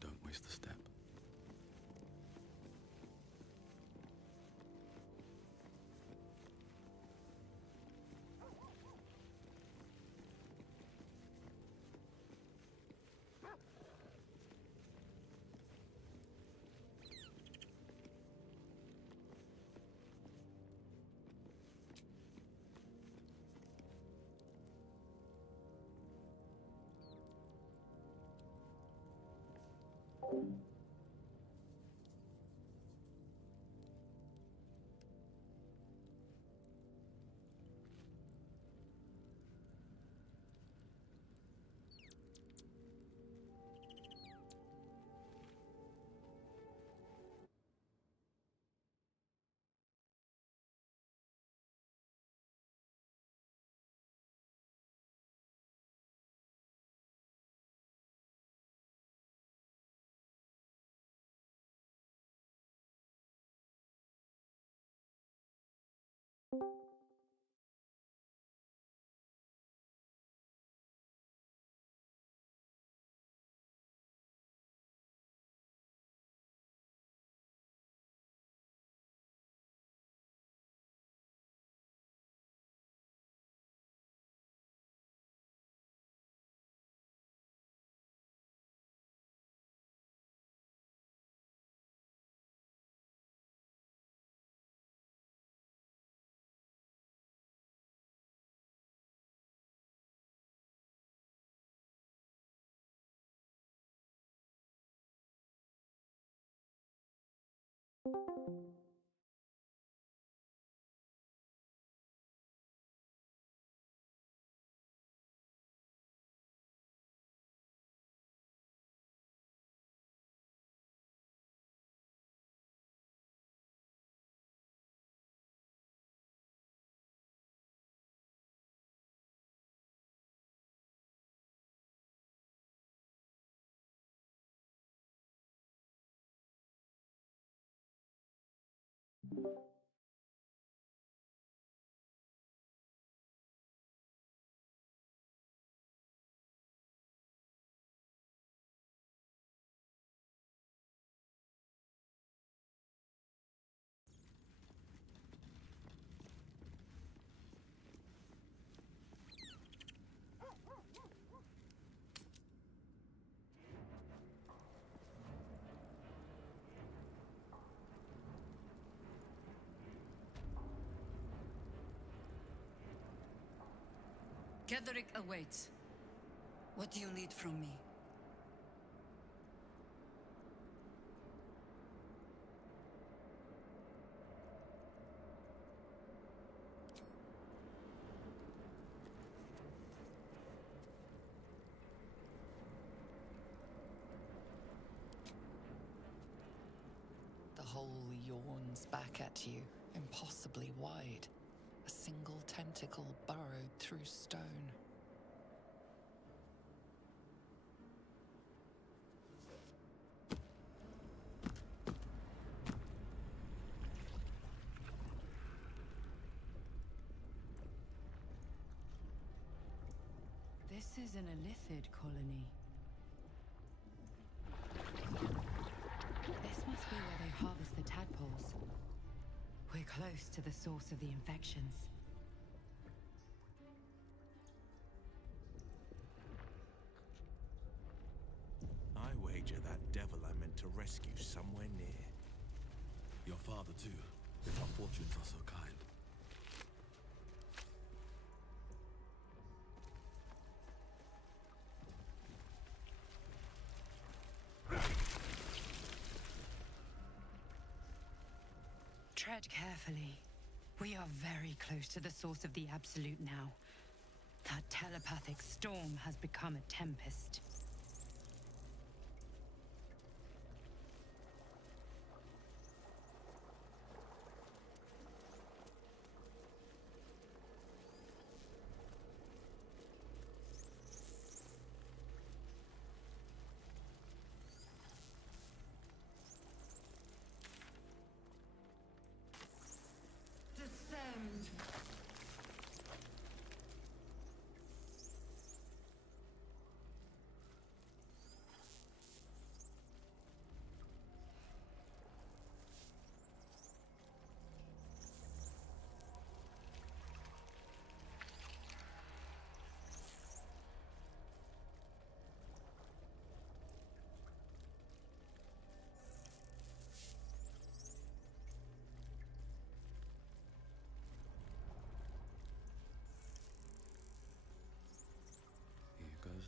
Don't waste a step. Ketherick awaits. What do you need from me? The hole yawns back at you, impossibly wide. A single tentacle burrowed through stone. This is an Illithid colony. This must be where they harvest the tadpoles. We're close to the source of the infections. I wager that devil I meant to rescue somewhere near. Your father, too, if our fortunes are so kind. Tread carefully. We are very close to the source of the Absolute now. That telepathic storm has become a tempest.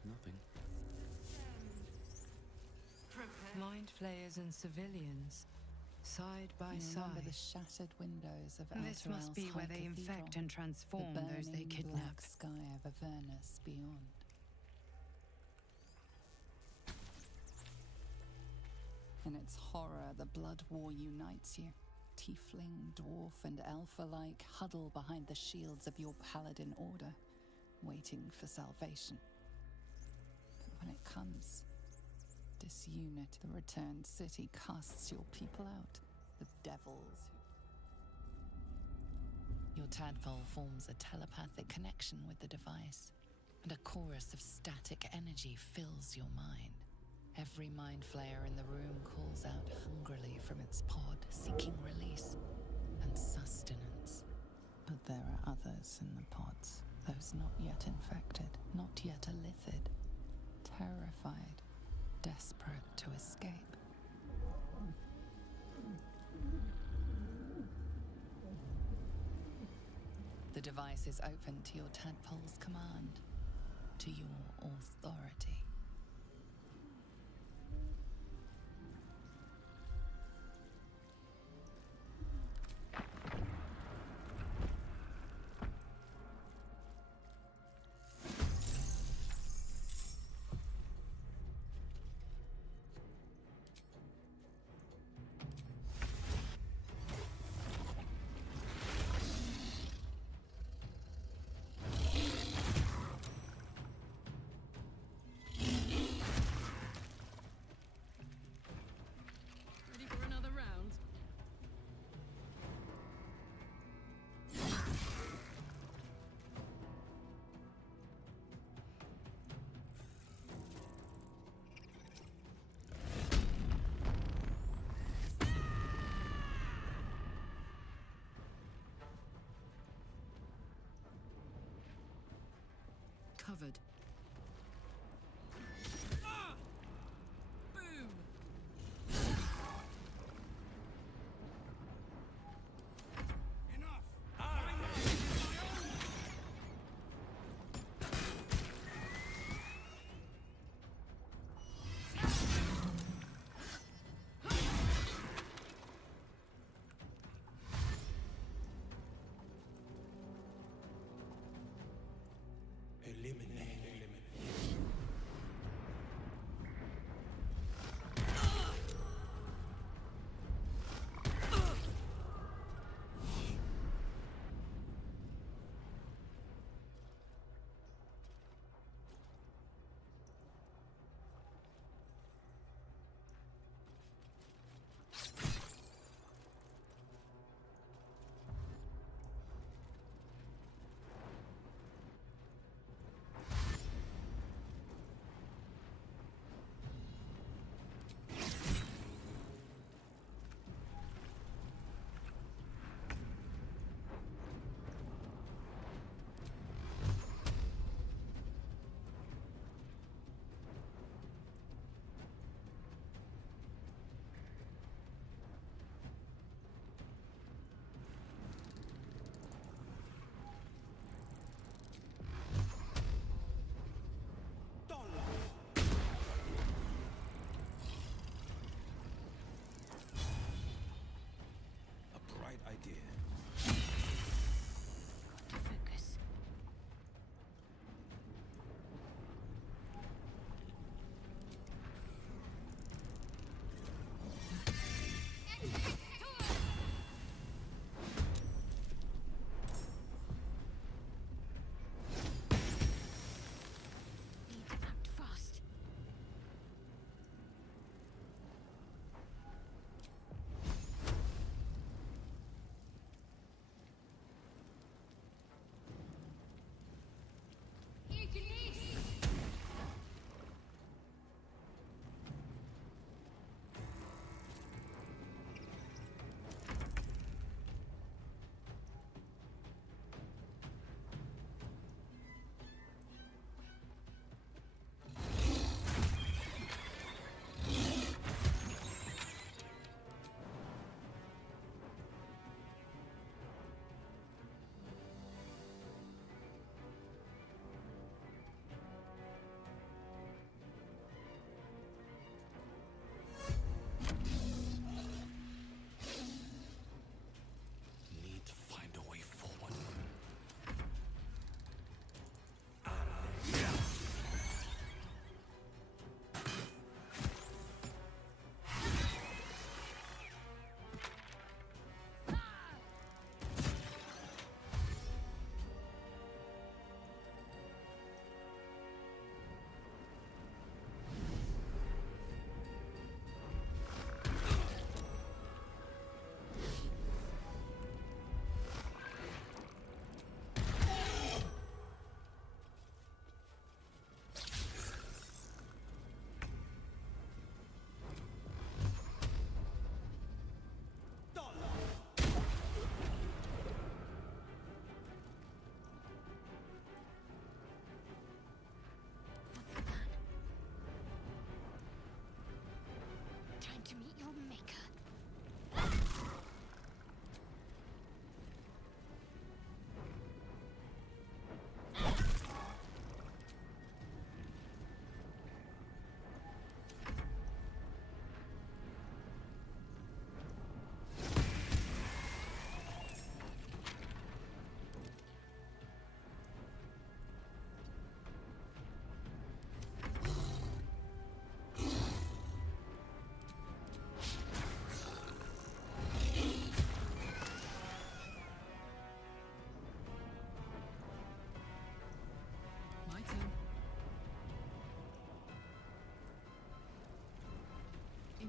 nothing. Mind flayers and civilians, side by You remember side. the shattered windows of This must be where they infect and transform those they black kidnap. sky of Avernus beyond. In its horror, the blood war unites you. Tiefling, dwarf, and elf alike huddle behind the shields of your paladin order, waiting for salvation. But when it comes, disunity, the returned city casts your people out. The devils who... Your tadpole forms a telepathic connection with the device, and a chorus of static energy fills your mind. Every mind flayer in the room calls out hungrily from its pod, seeking release and sustenance. But there are others in the pods, those not yet infected, not yet elithid, terrified, desperate to escape. The device is open to your tadpole's command, to your authority. Ready for another round? Covered. Boom! Eliminate.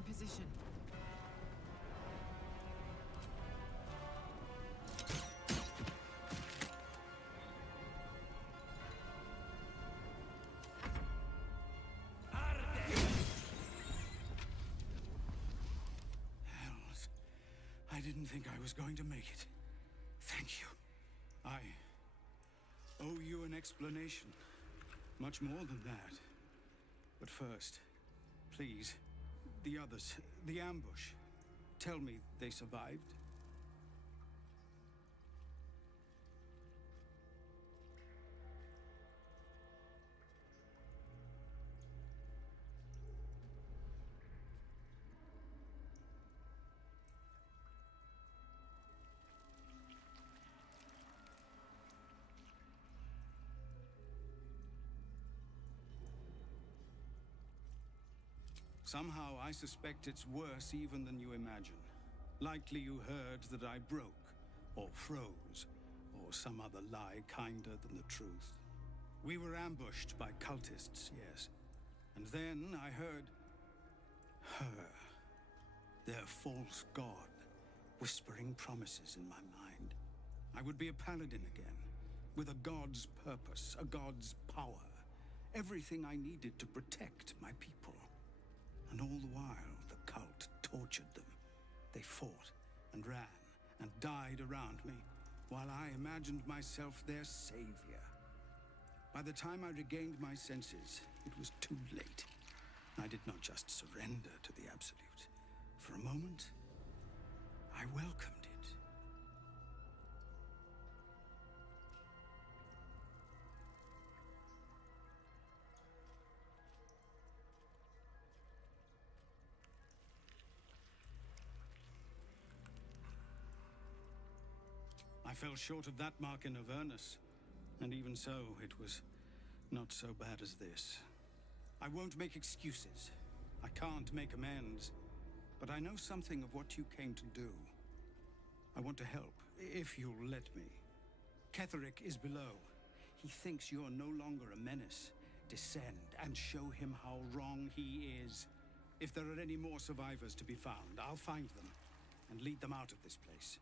position. Hells. I didn't think I was going to make it. Thank you. I owe you an explanation. Much more than that. But first, please, the others, the ambush. Tell me they survived. Somehow, I suspect it's worse even than you imagine. Likely you heard that I broke, or froze, or some other lie kinder than the truth. We were ambushed by cultists, yes. And then I heard her, their false god, whispering promises in my mind. I would be a paladin again, with a god's purpose, a god's power. Everything I needed to protect my people. And all the while, the cult tortured them. They fought and ran and died around me, while I imagined myself their savior. By the time I regained my senses, it was too late. I did not just surrender to the Absolute. For a moment, I welcomed it. I fell short of that mark in Avernus, and even so, it was not so bad as this. I won't make excuses. I can't make amends. But I know something of what you came to do. I want to help, if you'll let me. Ketherick is below. He thinks you're no longer a menace. Descend and show him how wrong he is. If there are any more survivors to be found, I'll find them and lead them out of this place.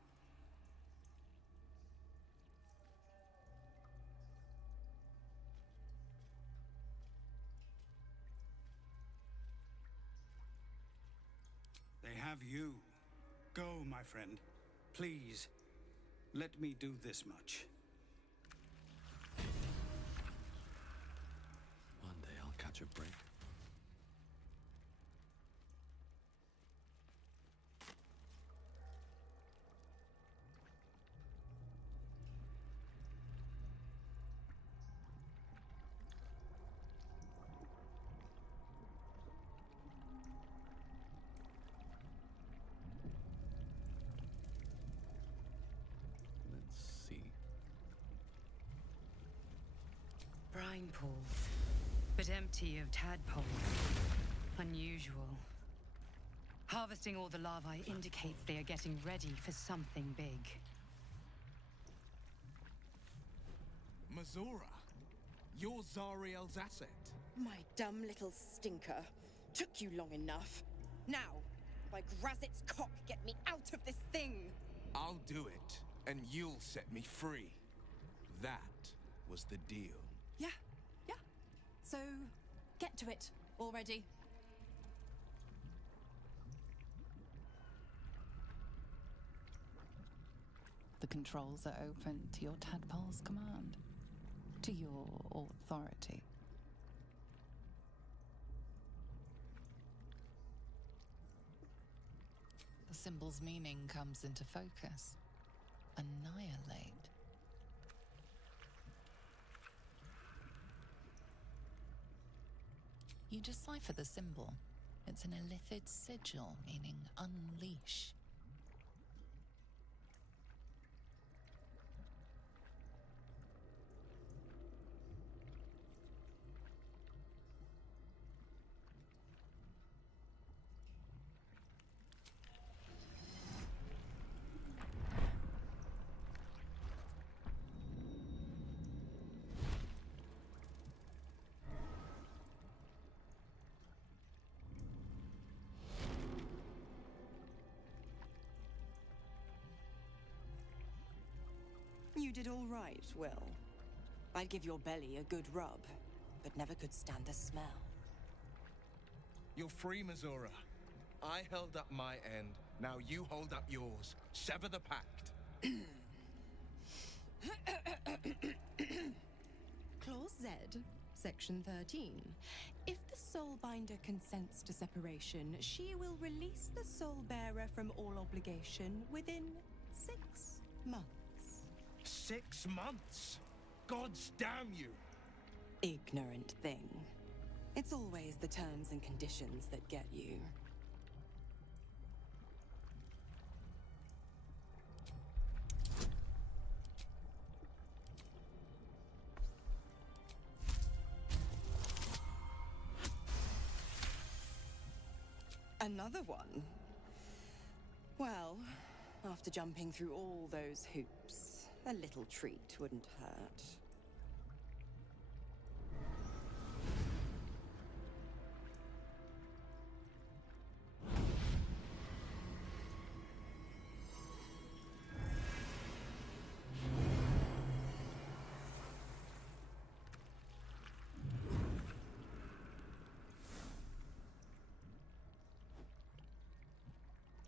They have you. Go, my friend. Please, let me do this much. One day I'll catch a break. Let's see. Brine pools, but empty of tadpoles. Unusual. Harvesting all the larvae indicates they are getting ready for something big. Mazora, you're Zariel's asset. My dumb little stinker. Took you long enough. Now, by Grazit's cock, get me out of this thing! I'll do it, and you'll set me free. That was the deal. Yeah. So, get to it already. The controls are open to your tadpole's command, to your authority. The symbol's meaning comes into focus. Annihilate. You decipher the symbol. It's an illithid sigil, meaning unleash. did all right, Will. I'd give your belly a good rub, but never could stand the smell. You're free, Mazora. I held up my end. Now you hold up yours. Sever the pact. Clause Z, Section 13. If the Soulbinder consents to separation, she will release the Soul Bearer from all obligation within 6 months. 6 months? Gods damn you! Ignorant thing. It's always the terms and conditions that get you. Another one? Well, after jumping through all those hoops, a little treat wouldn't hurt.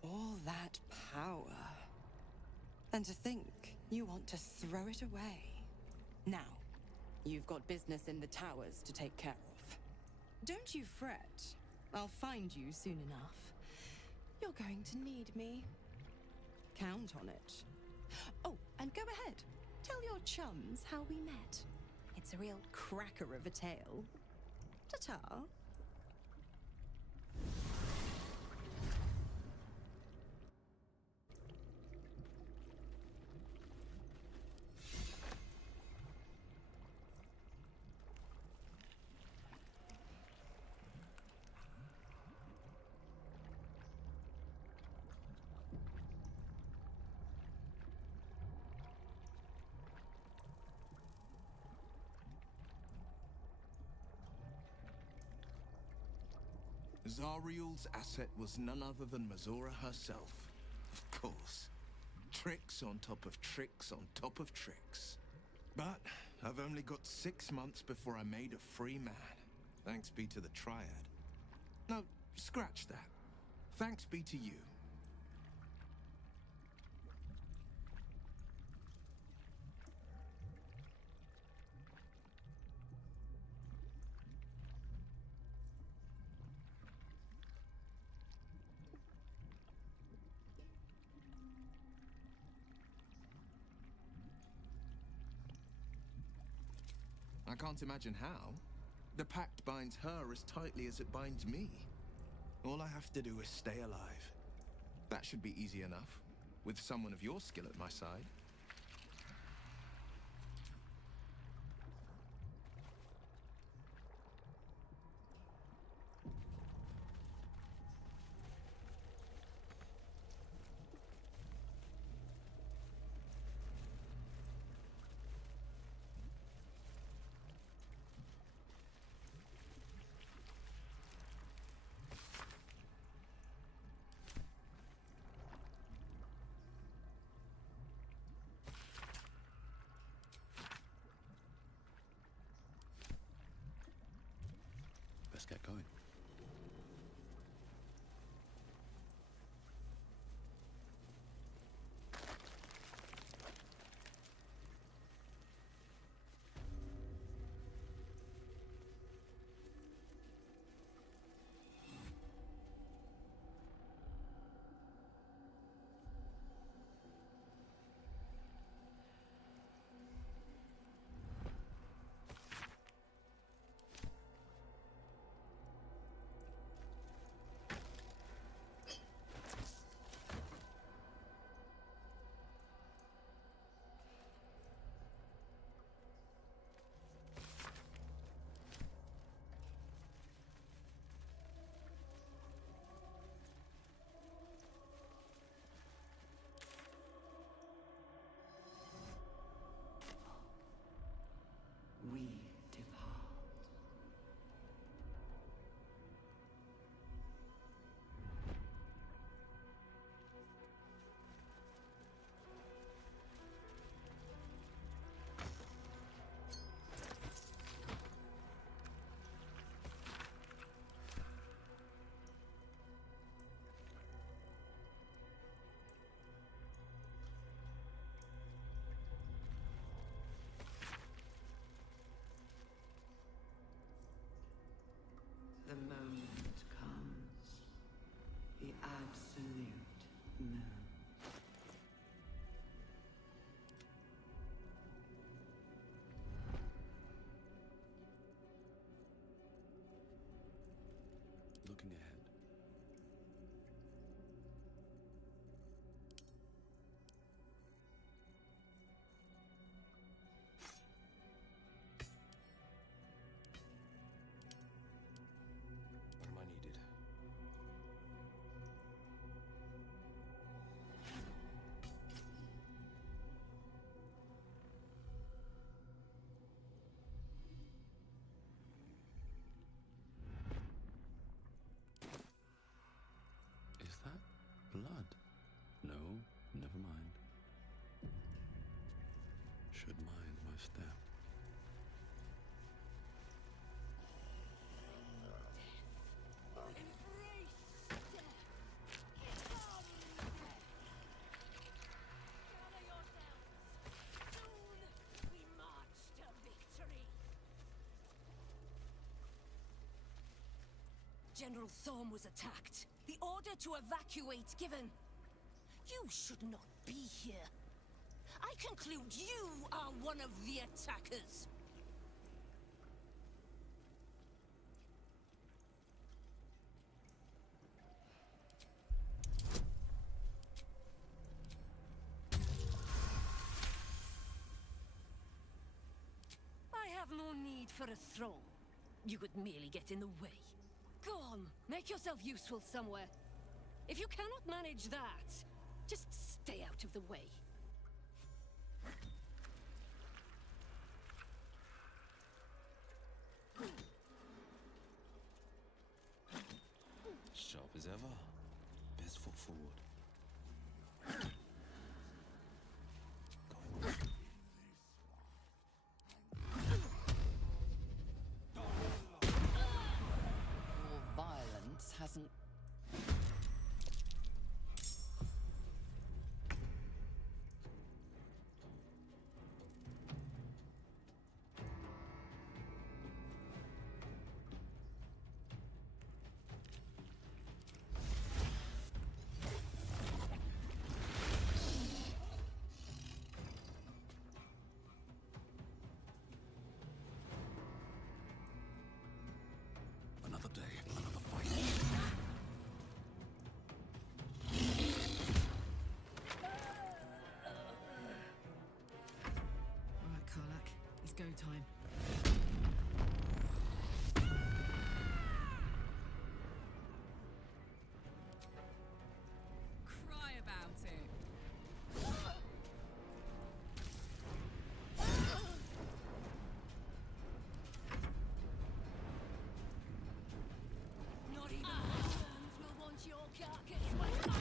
All that power. And to think you want to throw it away. Now, you've got business in the towers to take care of. Don't you fret. I'll find you soon enough. You're going to need me. Count on it. Oh, and go ahead. Tell your chums how we met. It's a real cracker of a tale. Ta-ta. Zariel's asset was none other than Mazora herself. Of course. Tricks on top of tricks on top of tricks. But I've only got 6 months before I'm made a free man. Thanks be to the Triad. No, scratch that. Thanks be to you. I can't imagine how. The pact binds her as tightly as it binds me. All I have to do is stay alive. That should be easy enough, with someone of your skill at my side. Let's get going. left there. General Thorm was attacked. The order to evacuate given. You should not be here. I conclude you are one of the attackers. I have no need for a throne. You could merely get in the way. Go on, make yourself useful somewhere. If you cannot manage that, just stay out of the way. Sharp as ever. Best foot forward. Your violence hasn't... Another day, another fight. All right, Karlak, it's go time. Cry about it. Not even the germs will want your carcass when I...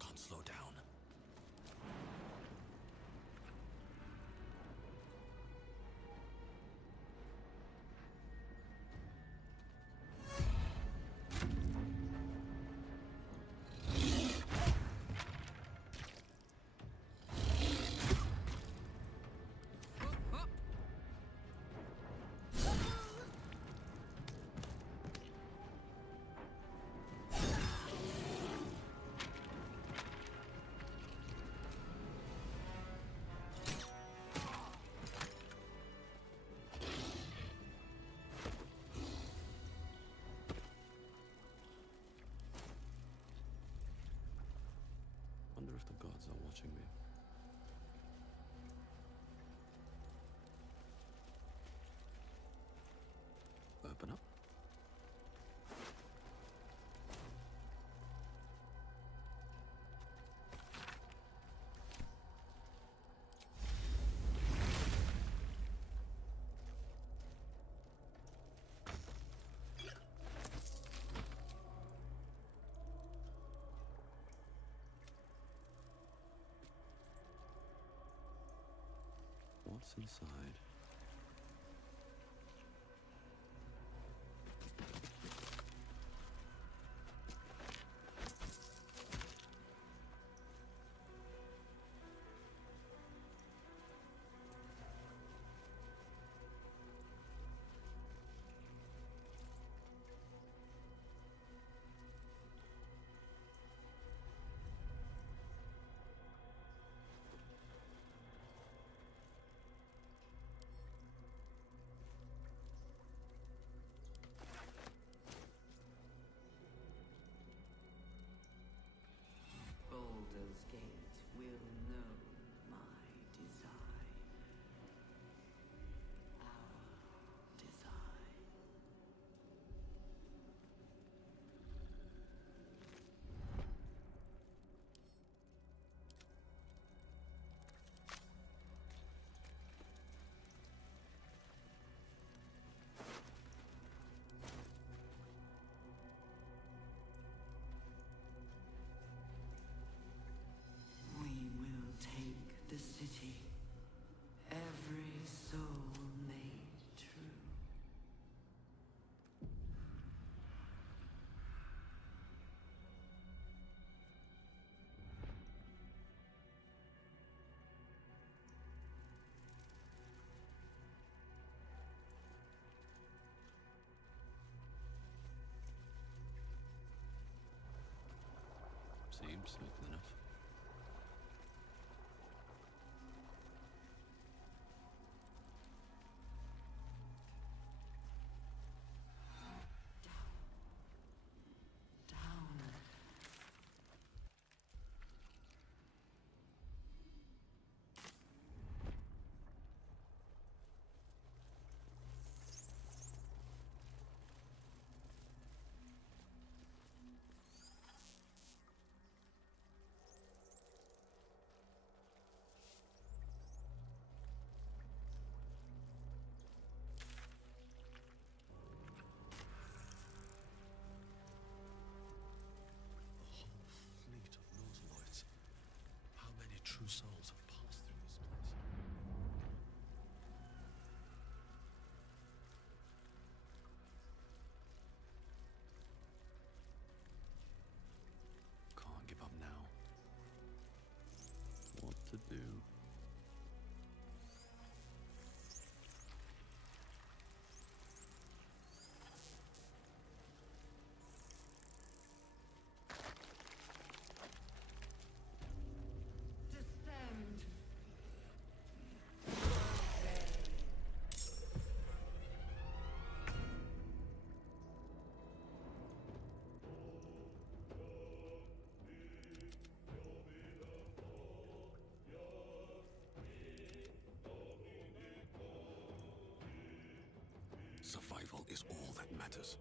Can't slow down. Wonder if the gods are watching me. Open up. What's inside? seems certain enough. Fleet of Nautiloids. How many true souls have passed through this place? Can't give up now. What to do? Survival is all that matters.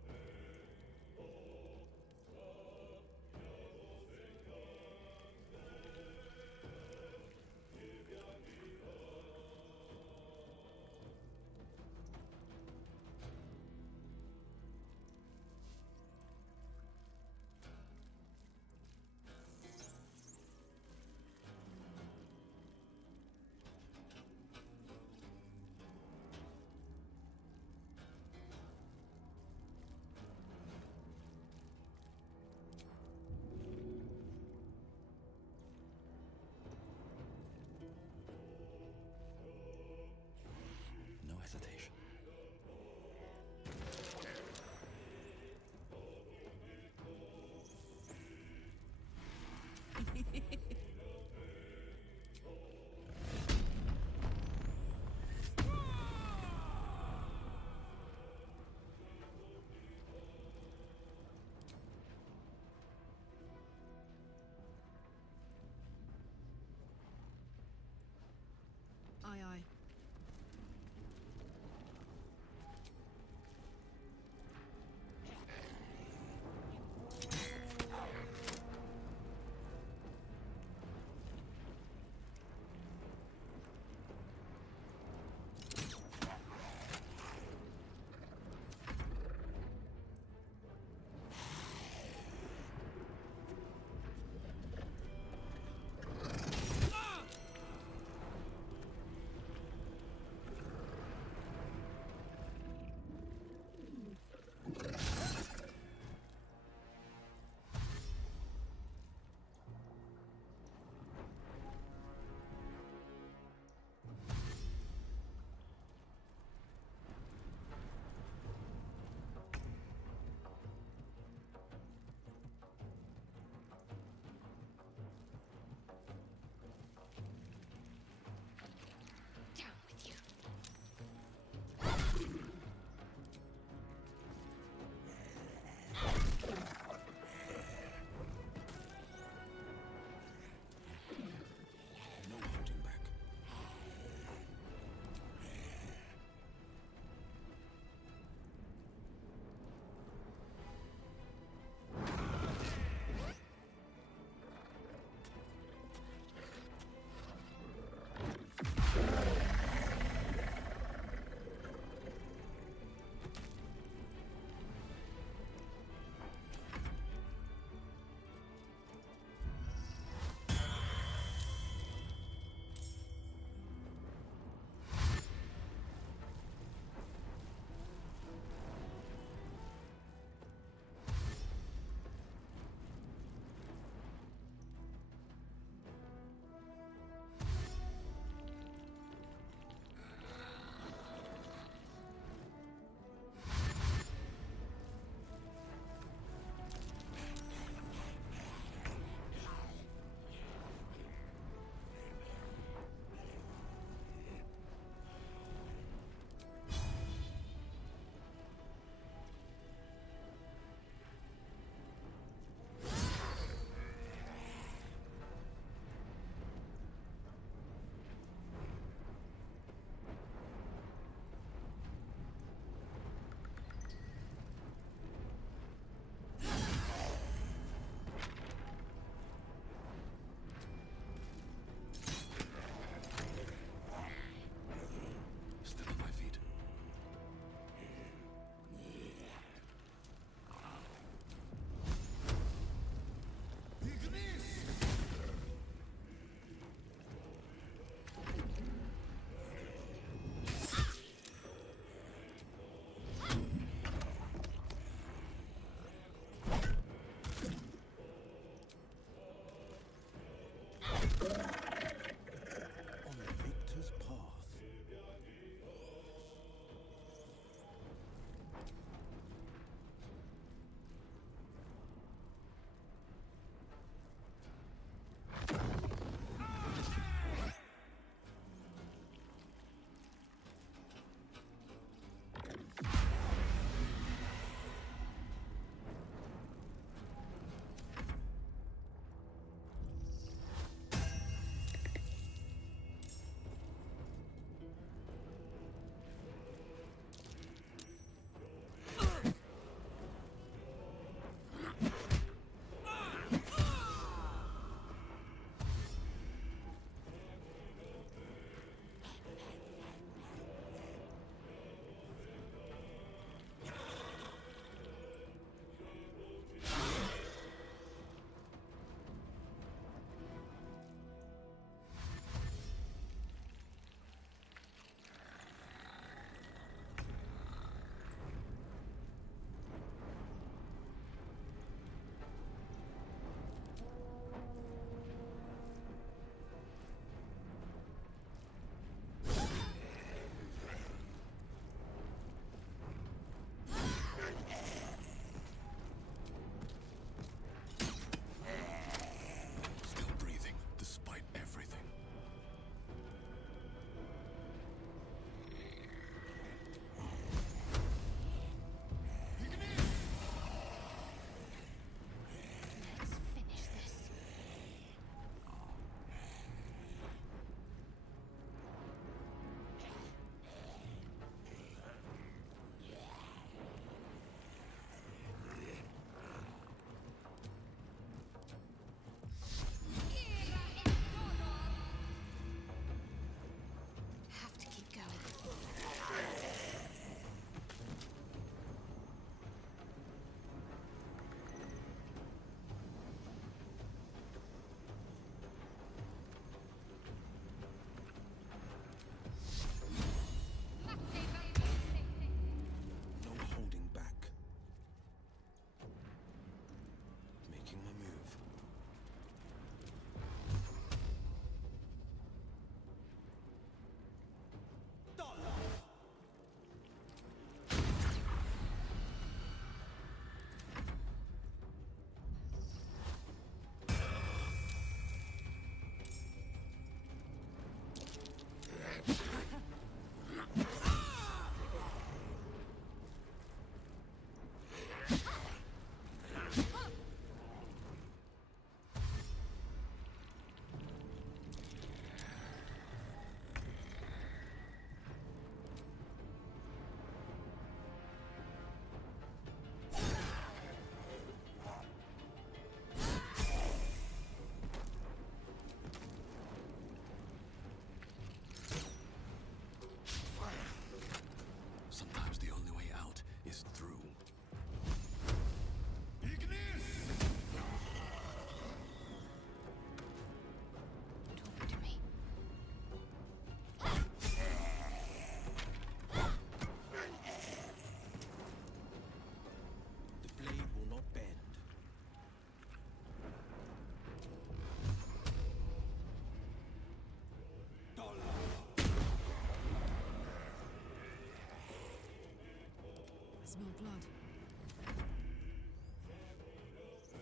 Smell blood.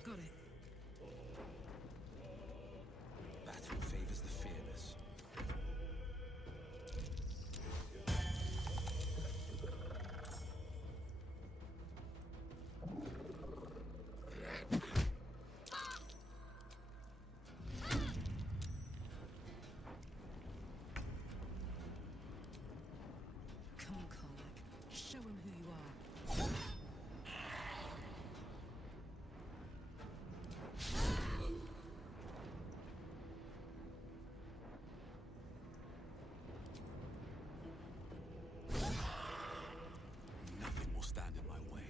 Got it. Battle favors the fearless. Come on, Karlach. Show him who you are. Nothing will stand in my way.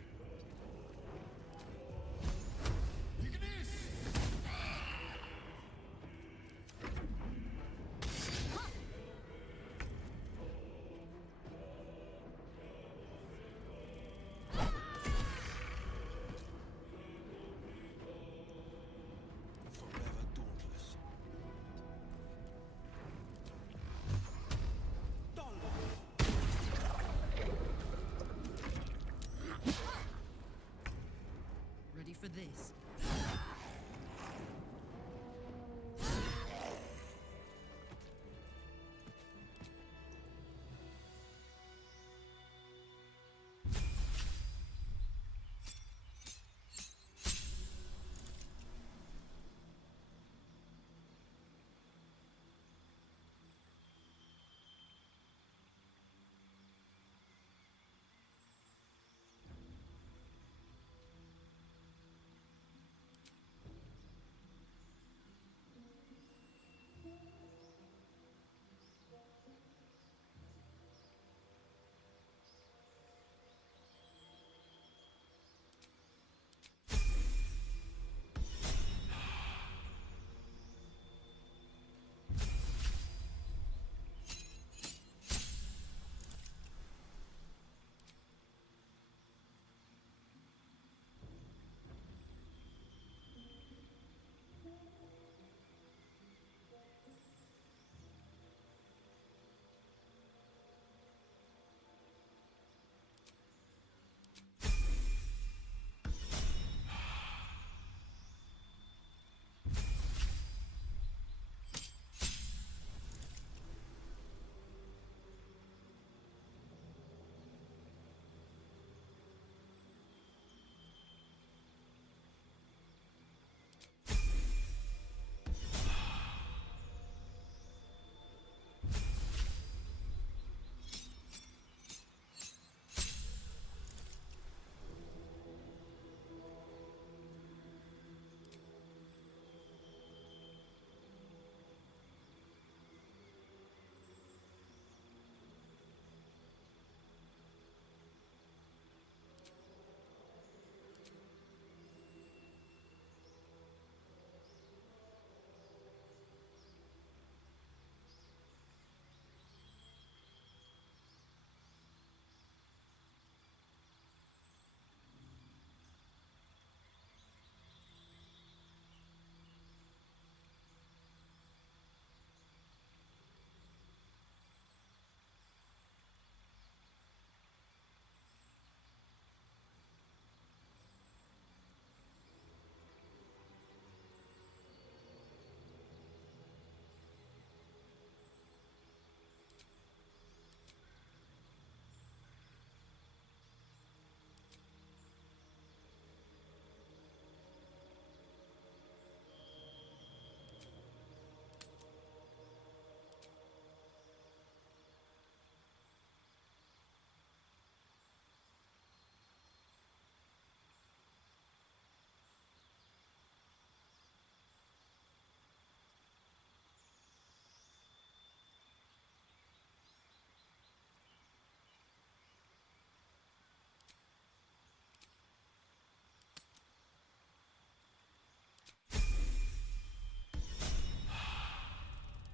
Forever dauntless. Ready for this?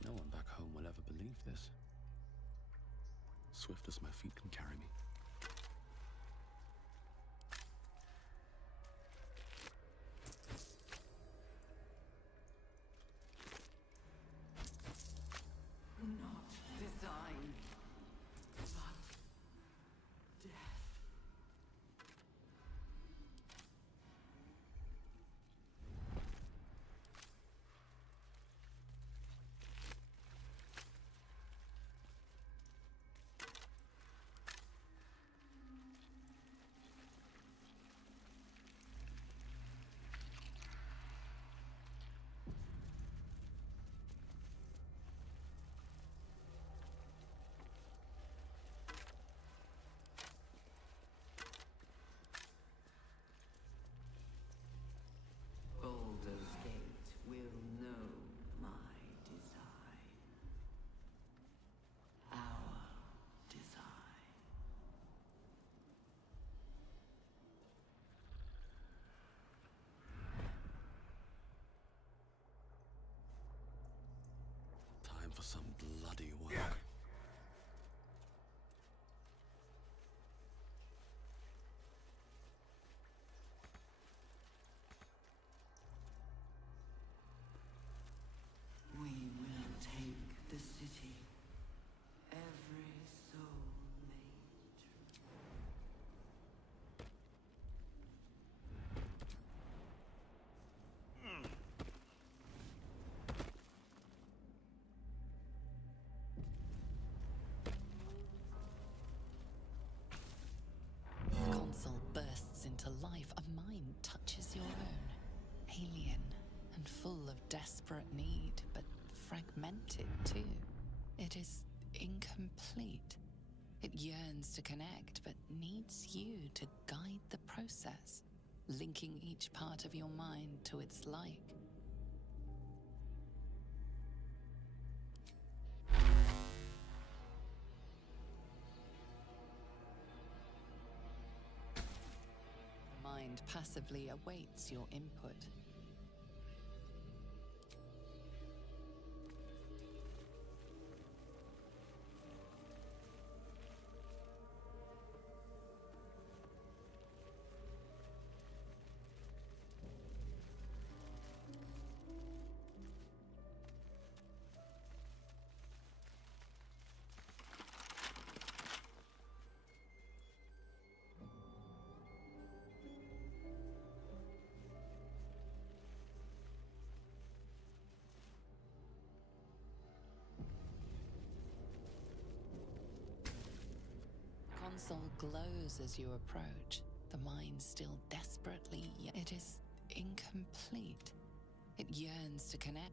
No one back home will ever believe this. Swift as my feet can carry me. Not design, but death. for some bloody work. We will take the city. Every soul made. The console bursts into life. A mind touches your own. Alien and full of desperate need, but fragmented too. It is incomplete. It yearns to connect, but needs you to guide the process, linking each part of your mind to its like. The mind passively awaits your input. Console glows as you approach, the mind still desperately. It is incomplete. It yearns to connect.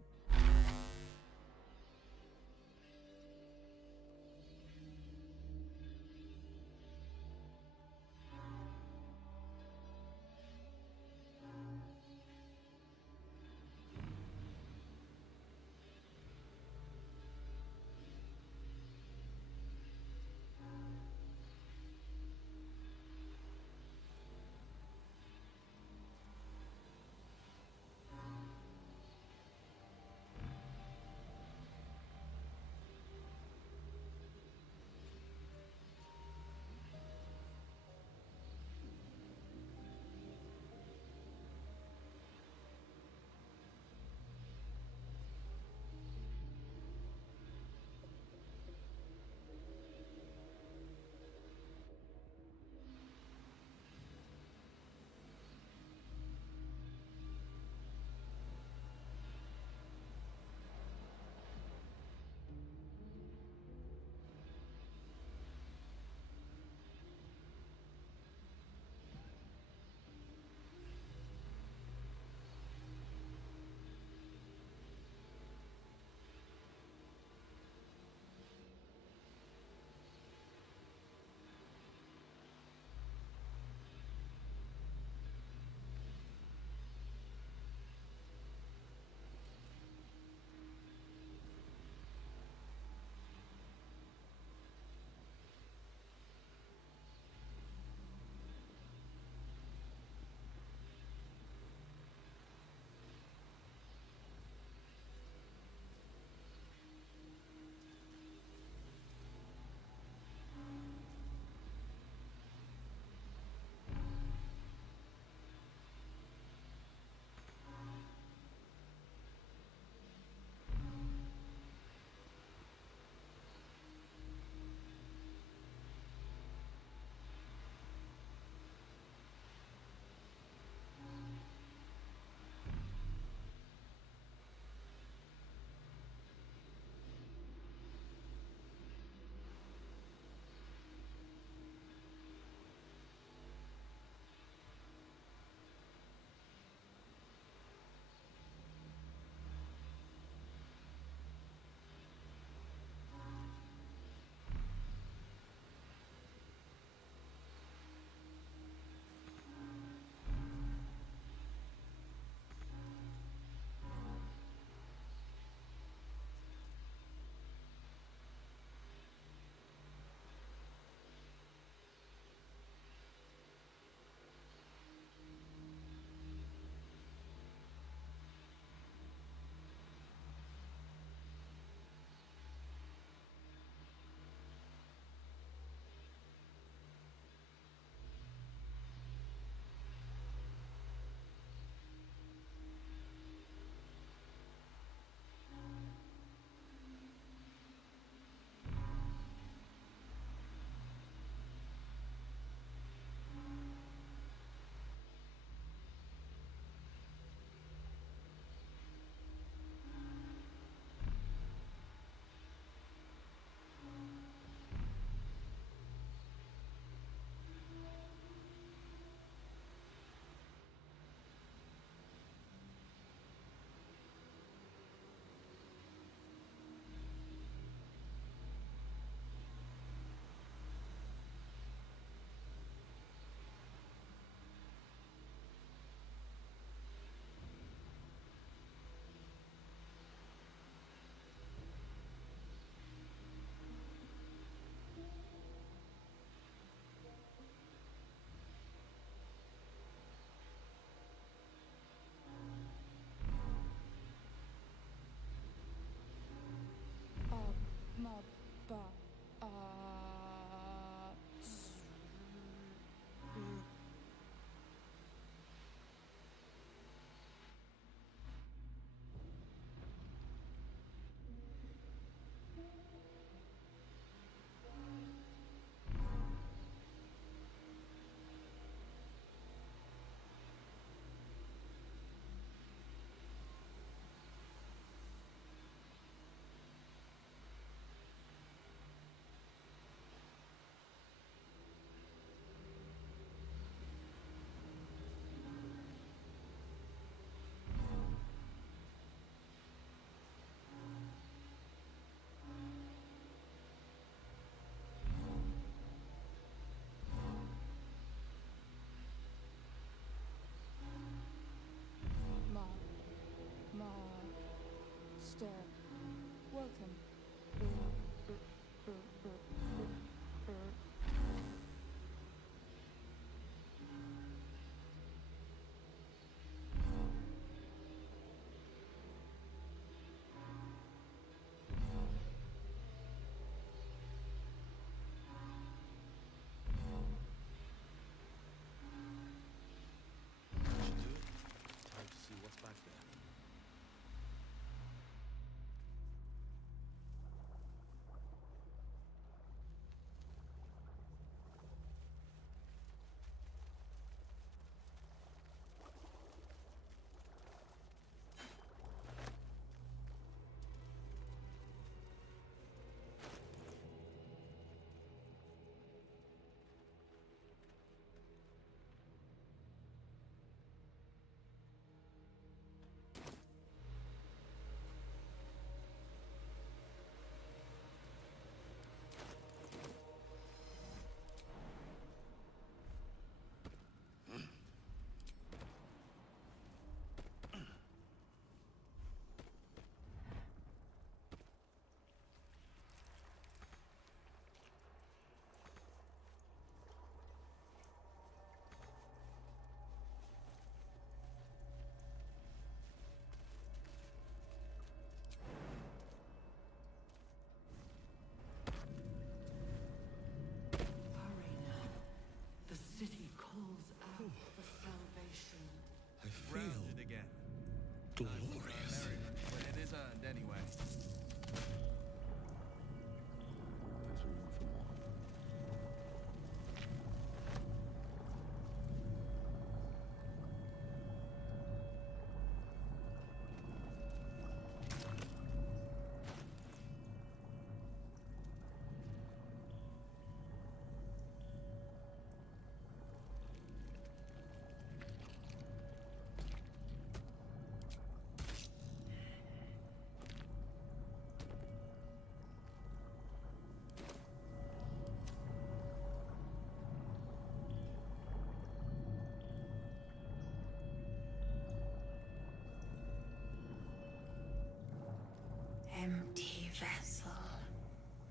empty vessel,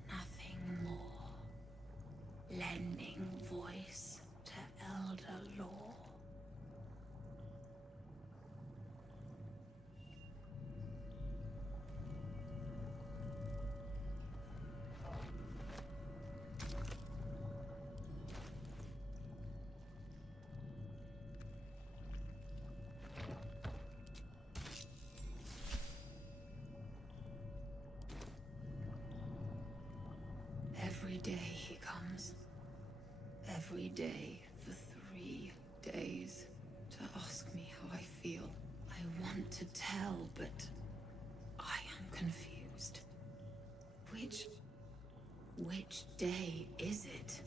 nothing more. Lending voice to elder law. Every day he comes. Every day for 3 days to ask me how I feel. I want to tell, but I am confused. Which day is it?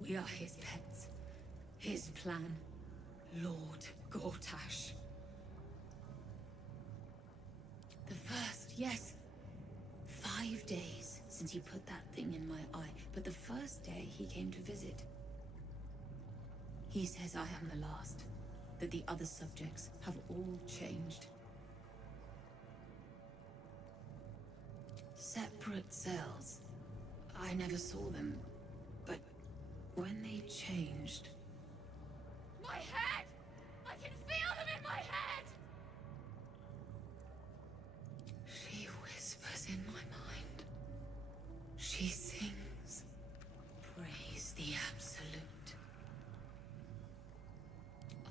We are his pets. His plan. Lord Gortash. The first, yes. 5 days since he put that thing in my eye, but the first day he came to visit. He says I am the last, that the other subjects have all changed. Separate cells. I never saw them, but when they changed... My head! I can feel them in my head! She whispers in my mind. She sings. Praise the Absolute.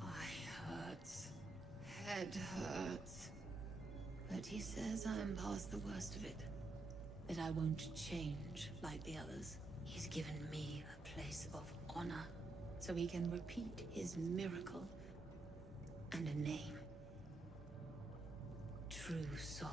Eye hurts. Head hurts. But he says I'm past the worst of it. That I won't change like the others. He's given me a place of honor, so he can repeat his miracle and a name. True Soul.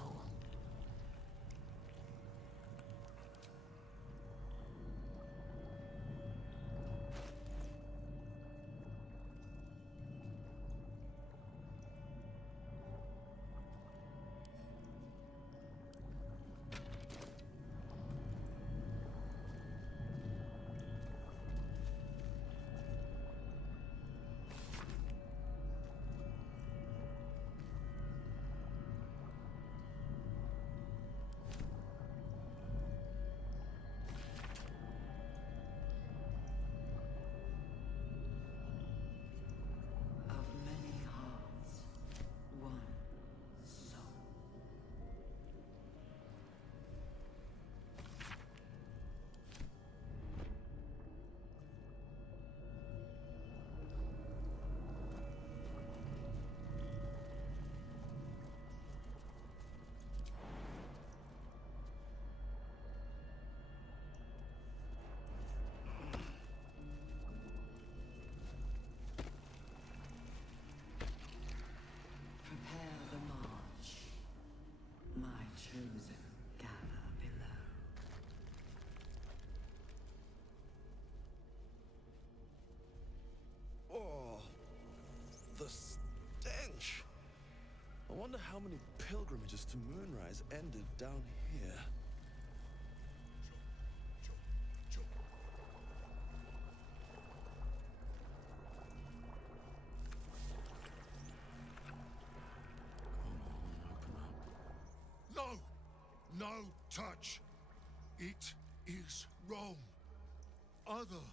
Of many hearts, one soul. Prepare the march. My chosen gather below. Oh, the stench. I wonder how many pilgrimages to Moonrise ended down here. No! No touch! It is wrong. Other.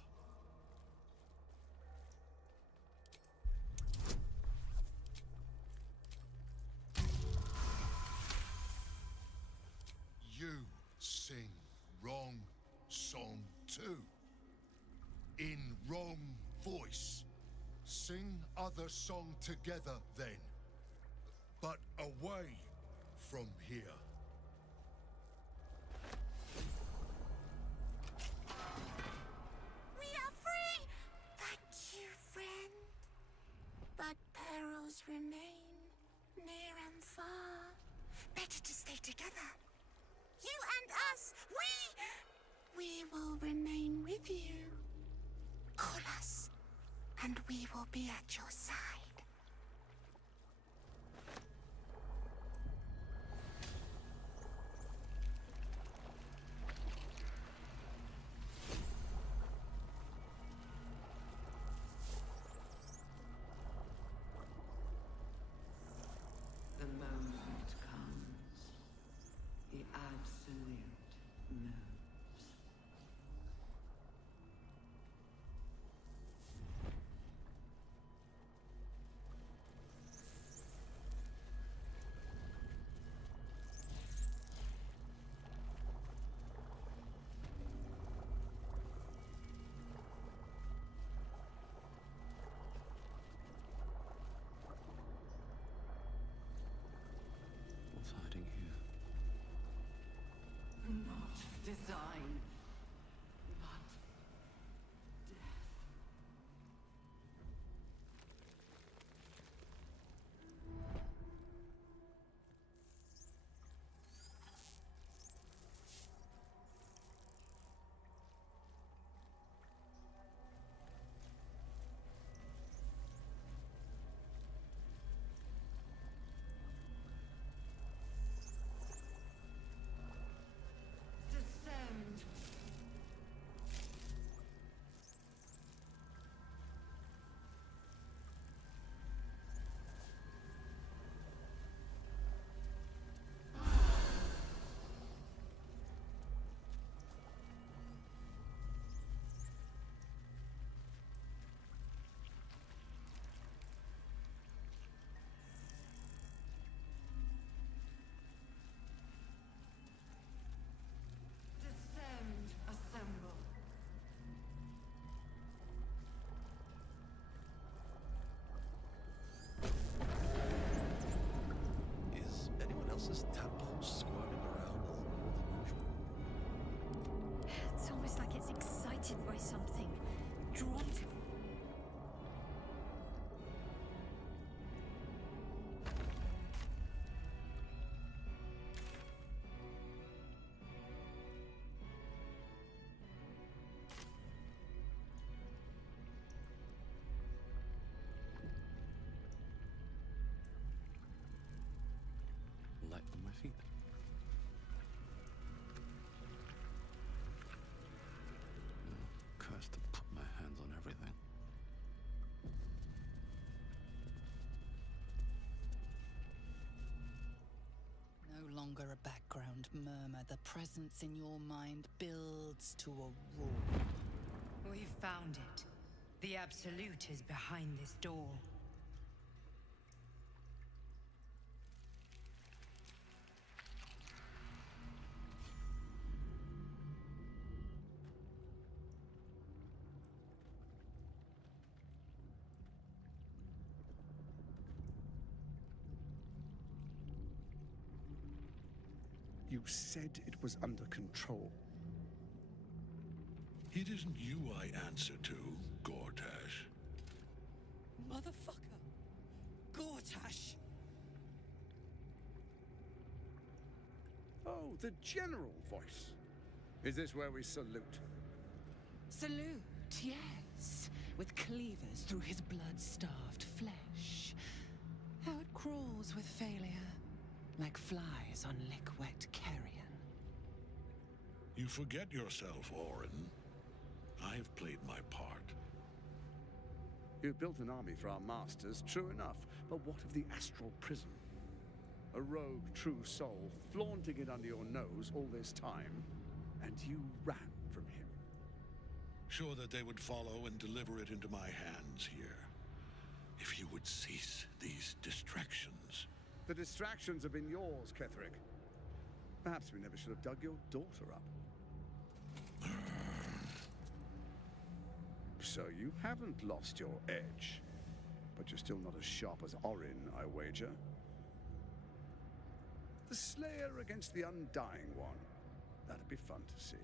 You sing wrong song too. In wrong voice. Sing other song together then. But away from here. We are free! Thank you, friend. But perils remain, near and far. Better to stay together. You and us, we will remain with you. Call us, and we will be at your side. feet. Cursed to put my hands on everything. No longer a background murmur. The presence in your mind builds to a roar. We've found it. The Absolute is behind this door. You said it was under control. It isn't you I answer to, Gortash. Motherfucker! Gortash! Oh, the general voice. Is this where we salute? Salute, yes. With cleavers through his blood-starved flesh. How it crawls with failure. Like flies on lick-wet carrion. You forget yourself, Orin. I have played my part. You've built an army for our masters, true enough. But what of the astral prison? A rogue true soul flaunting it under your nose all this time, and you ran from him. Sure that they would follow and deliver it into my hands here. If you would cease these distractions. The distractions have been yours, Ketherick. Perhaps we never should have dug your daughter up. So you haven't lost your edge. But you're still not as sharp as Orin, I wager. The Slayer against the Undying One. That'd be fun to see.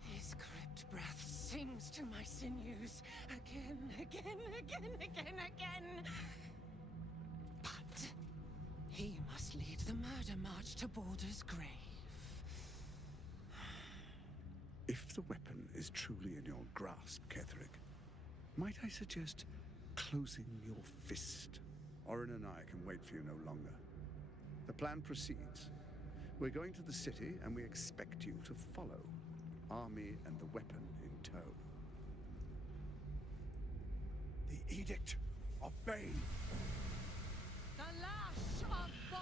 His crypt breath sings to my sinews. Again. But he must lead the murder march to Baldur's grave. If the weapon is truly in your grasp, Ketherick, might I suggest closing your fist? Orin and I can wait for you no longer. The plan proceeds. We're going to the city, and we expect you to follow. Army and the weapon in tow. The Edict of Bane. The lash of Thor!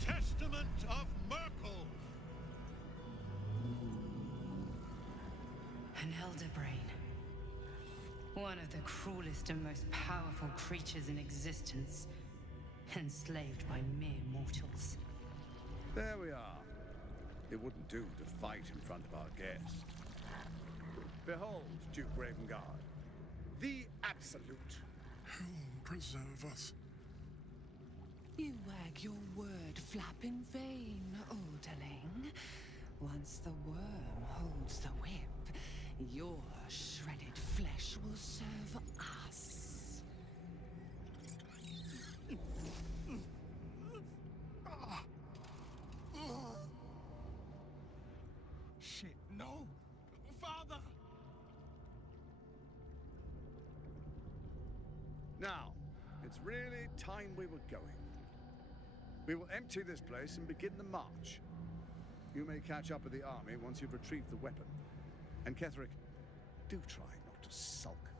Testament of Merkel! An elder brain. One of the cruelest and most powerful creatures in existence. Enslaved by mere mortals. There we are. It wouldn't do to fight in front of our guest. Behold, Duke Ravengard. The Absolute. Who preserve us? You wag your word flap in vain, Alderling. Once the worm holds the whip, your shredded flesh will serve us. Shit, no! Father! Now, it's really time we were going. We will empty this place and begin the march. You may catch up with the army once you've retrieved the weapon. And Ketherick, do try not to sulk.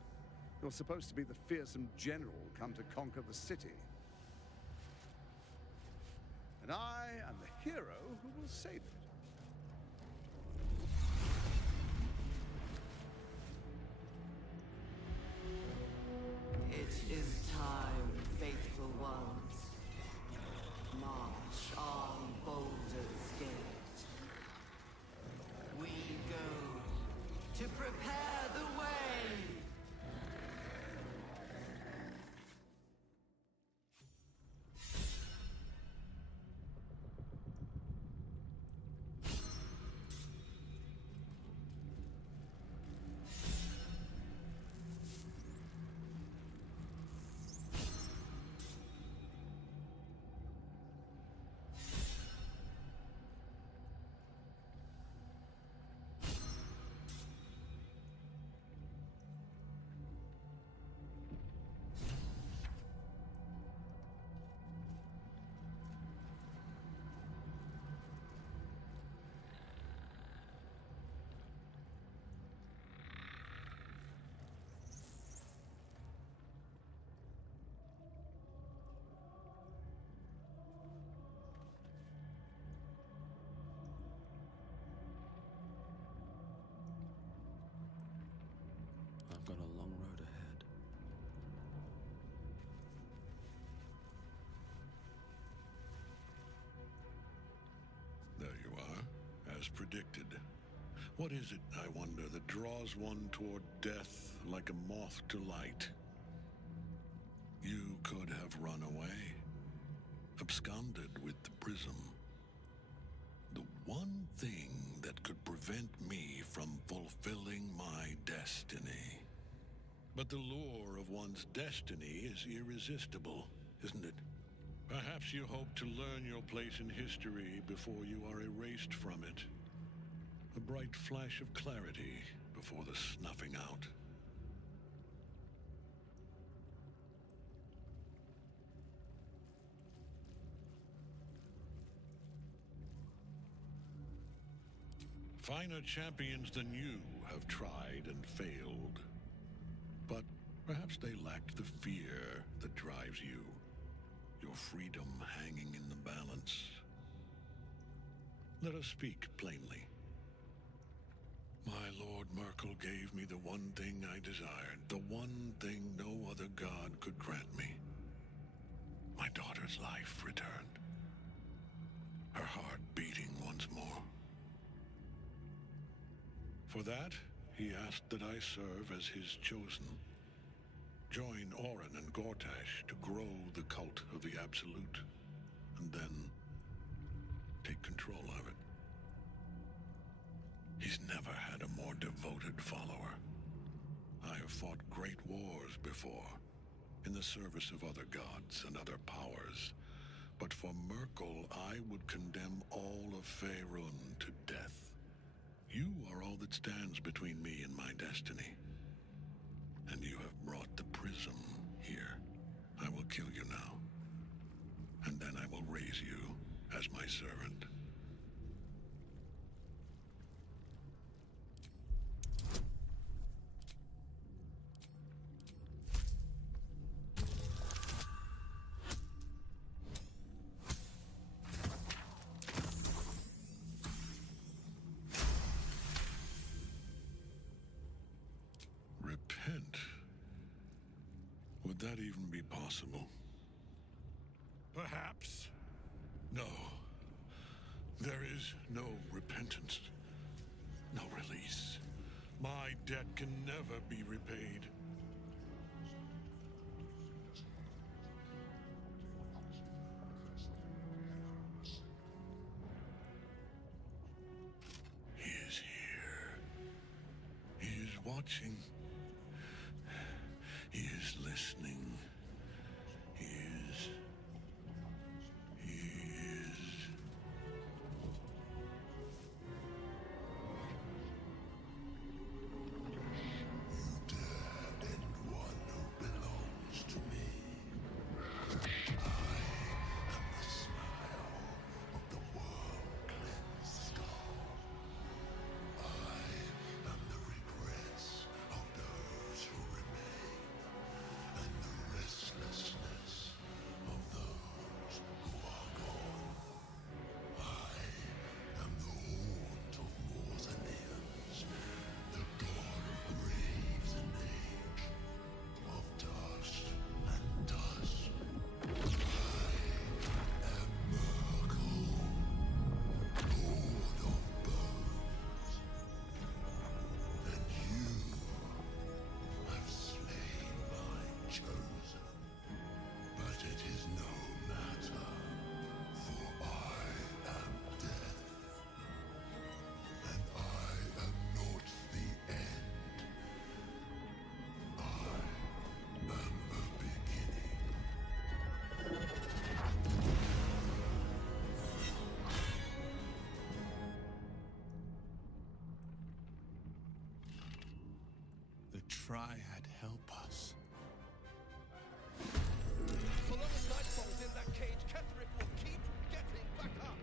You're supposed to be the fearsome general come to conquer the city. And I am the hero who will save it. It is time, faithful ones. March on Baldur's Gate. We go to prepare the way. I've got a long road ahead. There you are, as predicted. What is it, I wonder, that draws one toward death like a moth to light? You could have run away, absconded with the prism. The one thing that could prevent me from fulfilling my destiny. But the lure of one's destiny is irresistible, isn't it? Perhaps you hope to learn your place in history before you are erased from it. A bright flash of clarity before the snuffing out. Finer champions than you have tried and failed. But perhaps they lacked the fear that drives you. Your freedom hanging in the balance. Let us speak plainly. My Lord Merkel gave me the one thing I desired, the one thing no other god could grant me. My daughter's life returned. Her heart beating once more. For that, he asked that I serve as his chosen. Join Orin and Gortash to grow the cult of the Absolute, and then take control of it. He's never had a more devoted follower. I have fought great wars before, in the service of other gods and other powers, but for Merkel, I would condemn all of Faerun to death. You are all that stands between me and my destiny. And you have brought the prism here. I will kill you now. And then I will raise you as my servant. Repent? Would that even be possible? Perhaps. No. There is no repentance. No release. My debt can never be repaid. He is here. He is watching. He is listening. He is... You dare end one who belongs to me. I am the smile of the world-cleansed scar. I am the regrets of those who remain, and the restlessness of those who are gone. I am the haunt of Mausoleums, the god of graves and age, of dust and dust. I am Merkel, lord of bones, and you have slain my chosen. But it is no matter, for I am death, and I am not the end. I am the beginning. The Triad help us. So long as Nightfall's in that cage, Ketheric will keep getting back up.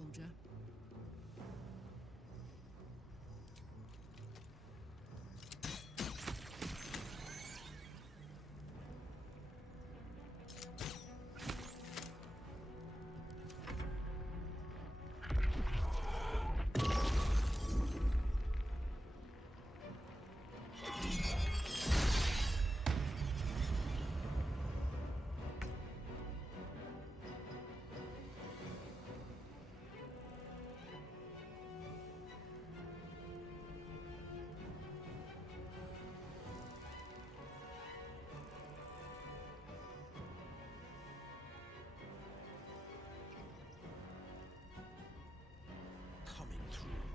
told you. Coming through.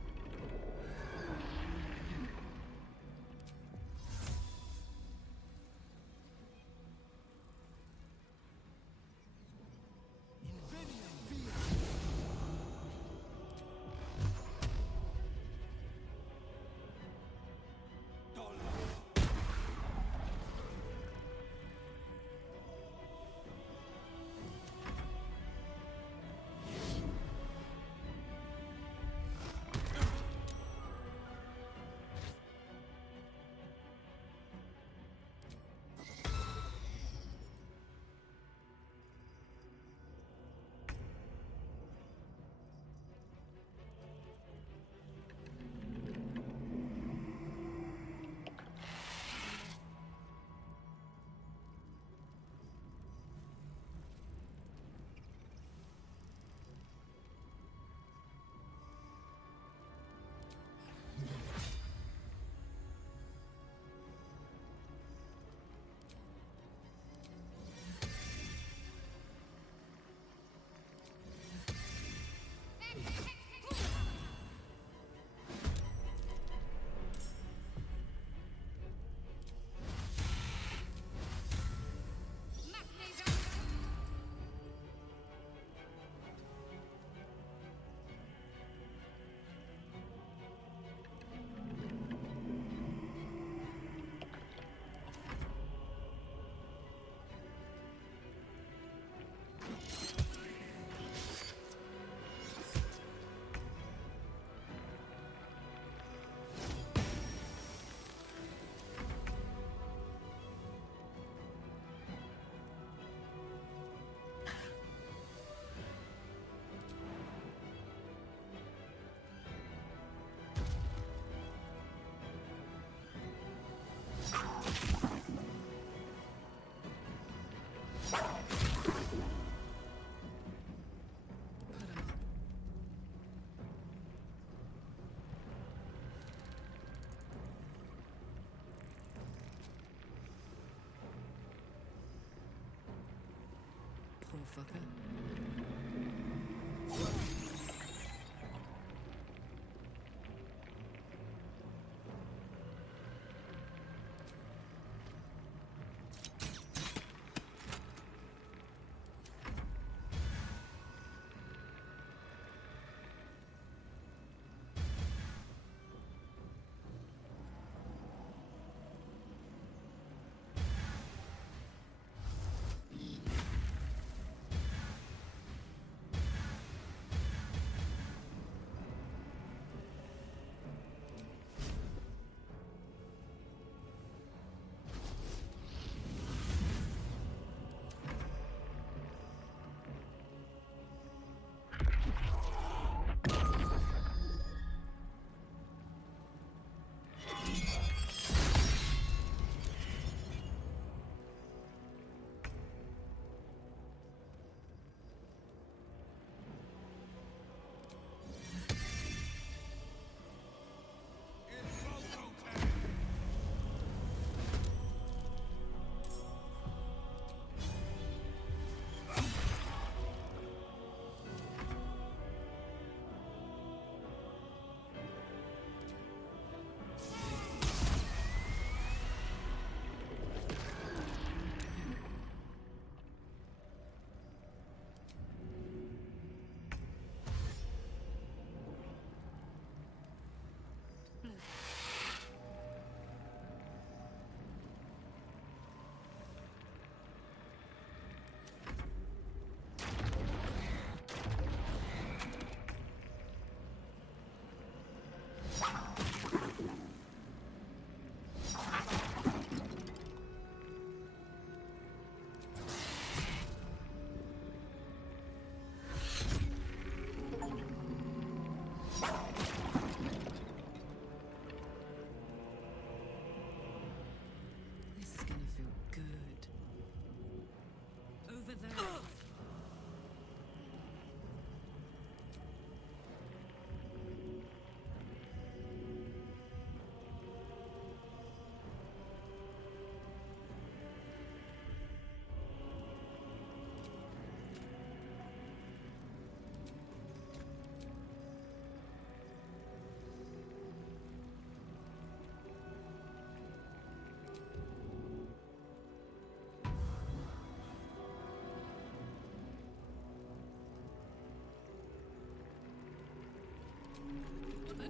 Poor fucker.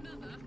another?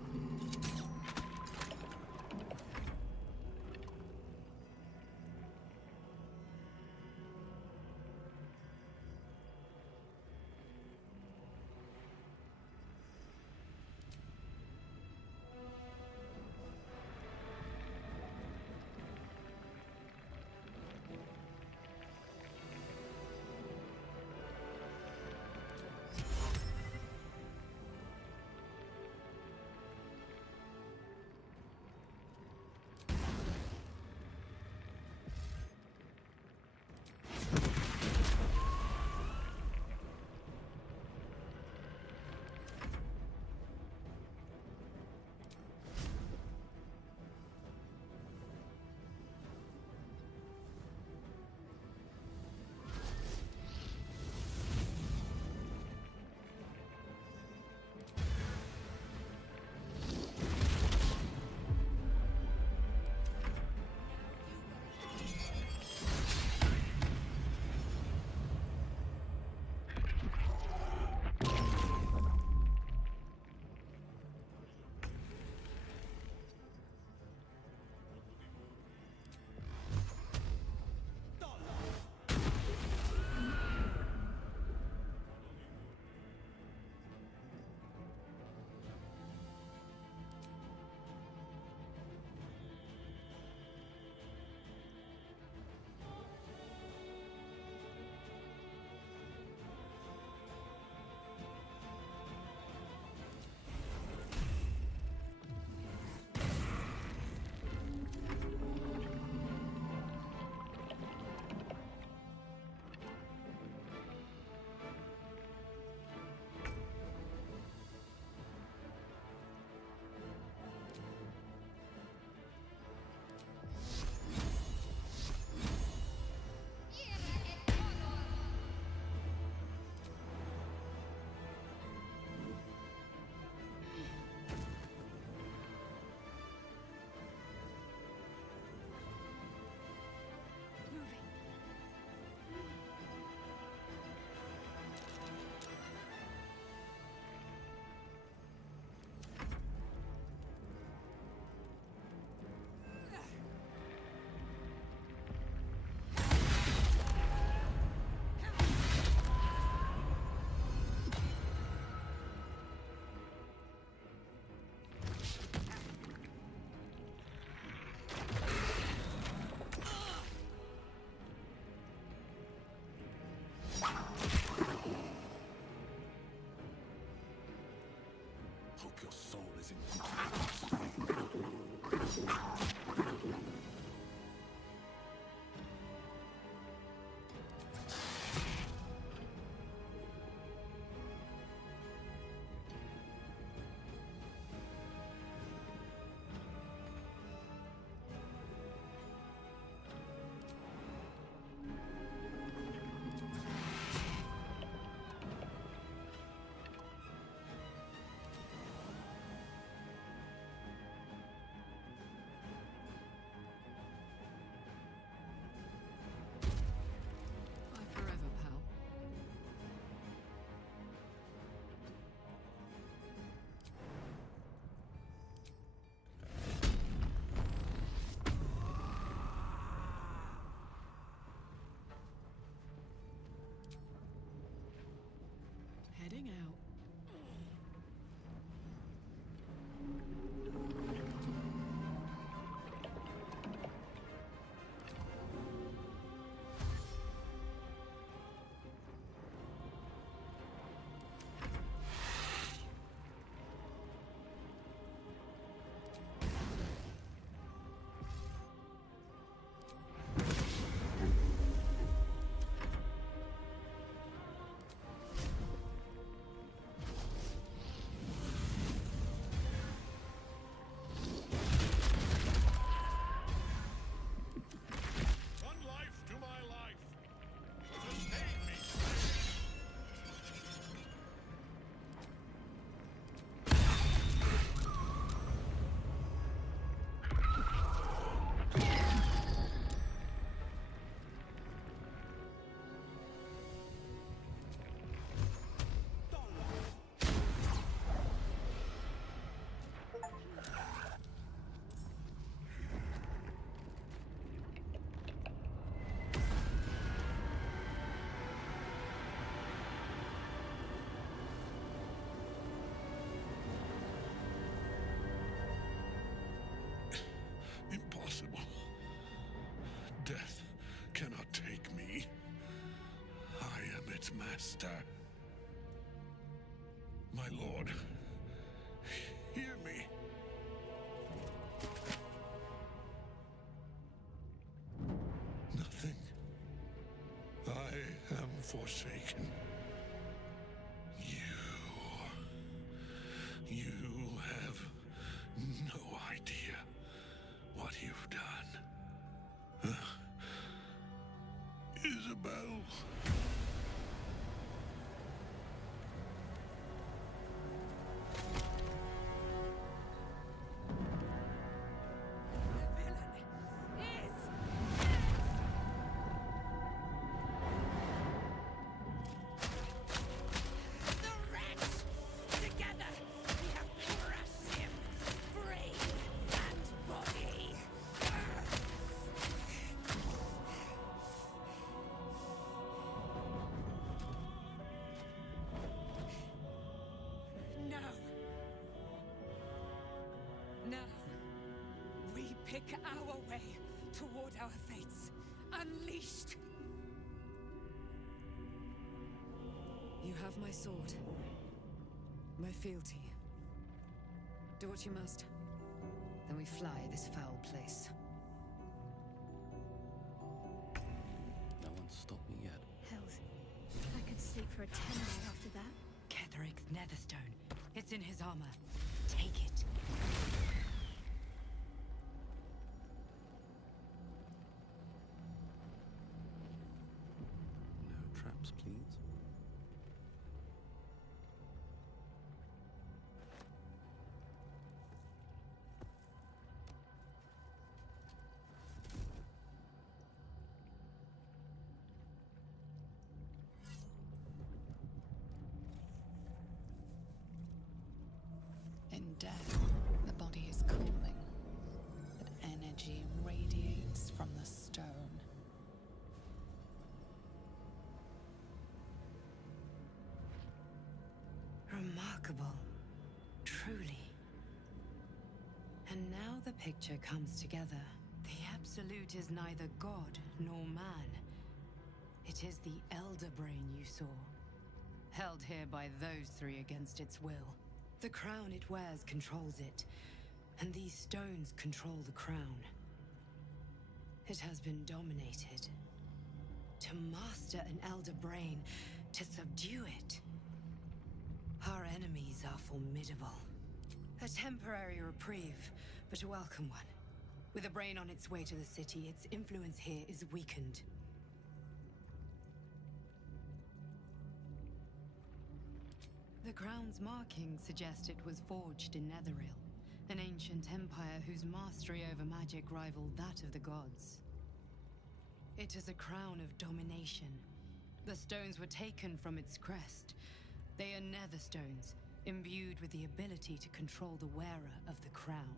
its master. My lord, hear me. Nothing. I am forsaken. You have no idea what you've done. Isabel. Now, we pick our way toward our fates. Unleashed! You have my sword. My fealty. Do what you must. Then we fly this foul place. No one stopped me yet. Hells, I could sleep for a 10-day after that. Ketheric's netherstone. It's in his armor. Take it. No traps, please. In death, the body is cooling, but energy radiates from the stone. Remarkable. Truly. And now the picture comes together. The Absolute is neither god nor man. It is the Elder Brain you saw, held here by those three against its will. The crown it wears controls it, and these stones control the crown. It has been dominated. To master an Elder Brain, to subdue it. Our enemies are formidable. A temporary reprieve, but a welcome one. With a brain on its way to the city, its influence here is weakened. The crown's markings suggest it was forged in Netheril, an ancient empire whose mastery over magic rivaled that of the gods. It is a crown of domination. The stones were taken from its crest. They are nether stones, imbued with the ability to control the wearer of the crown.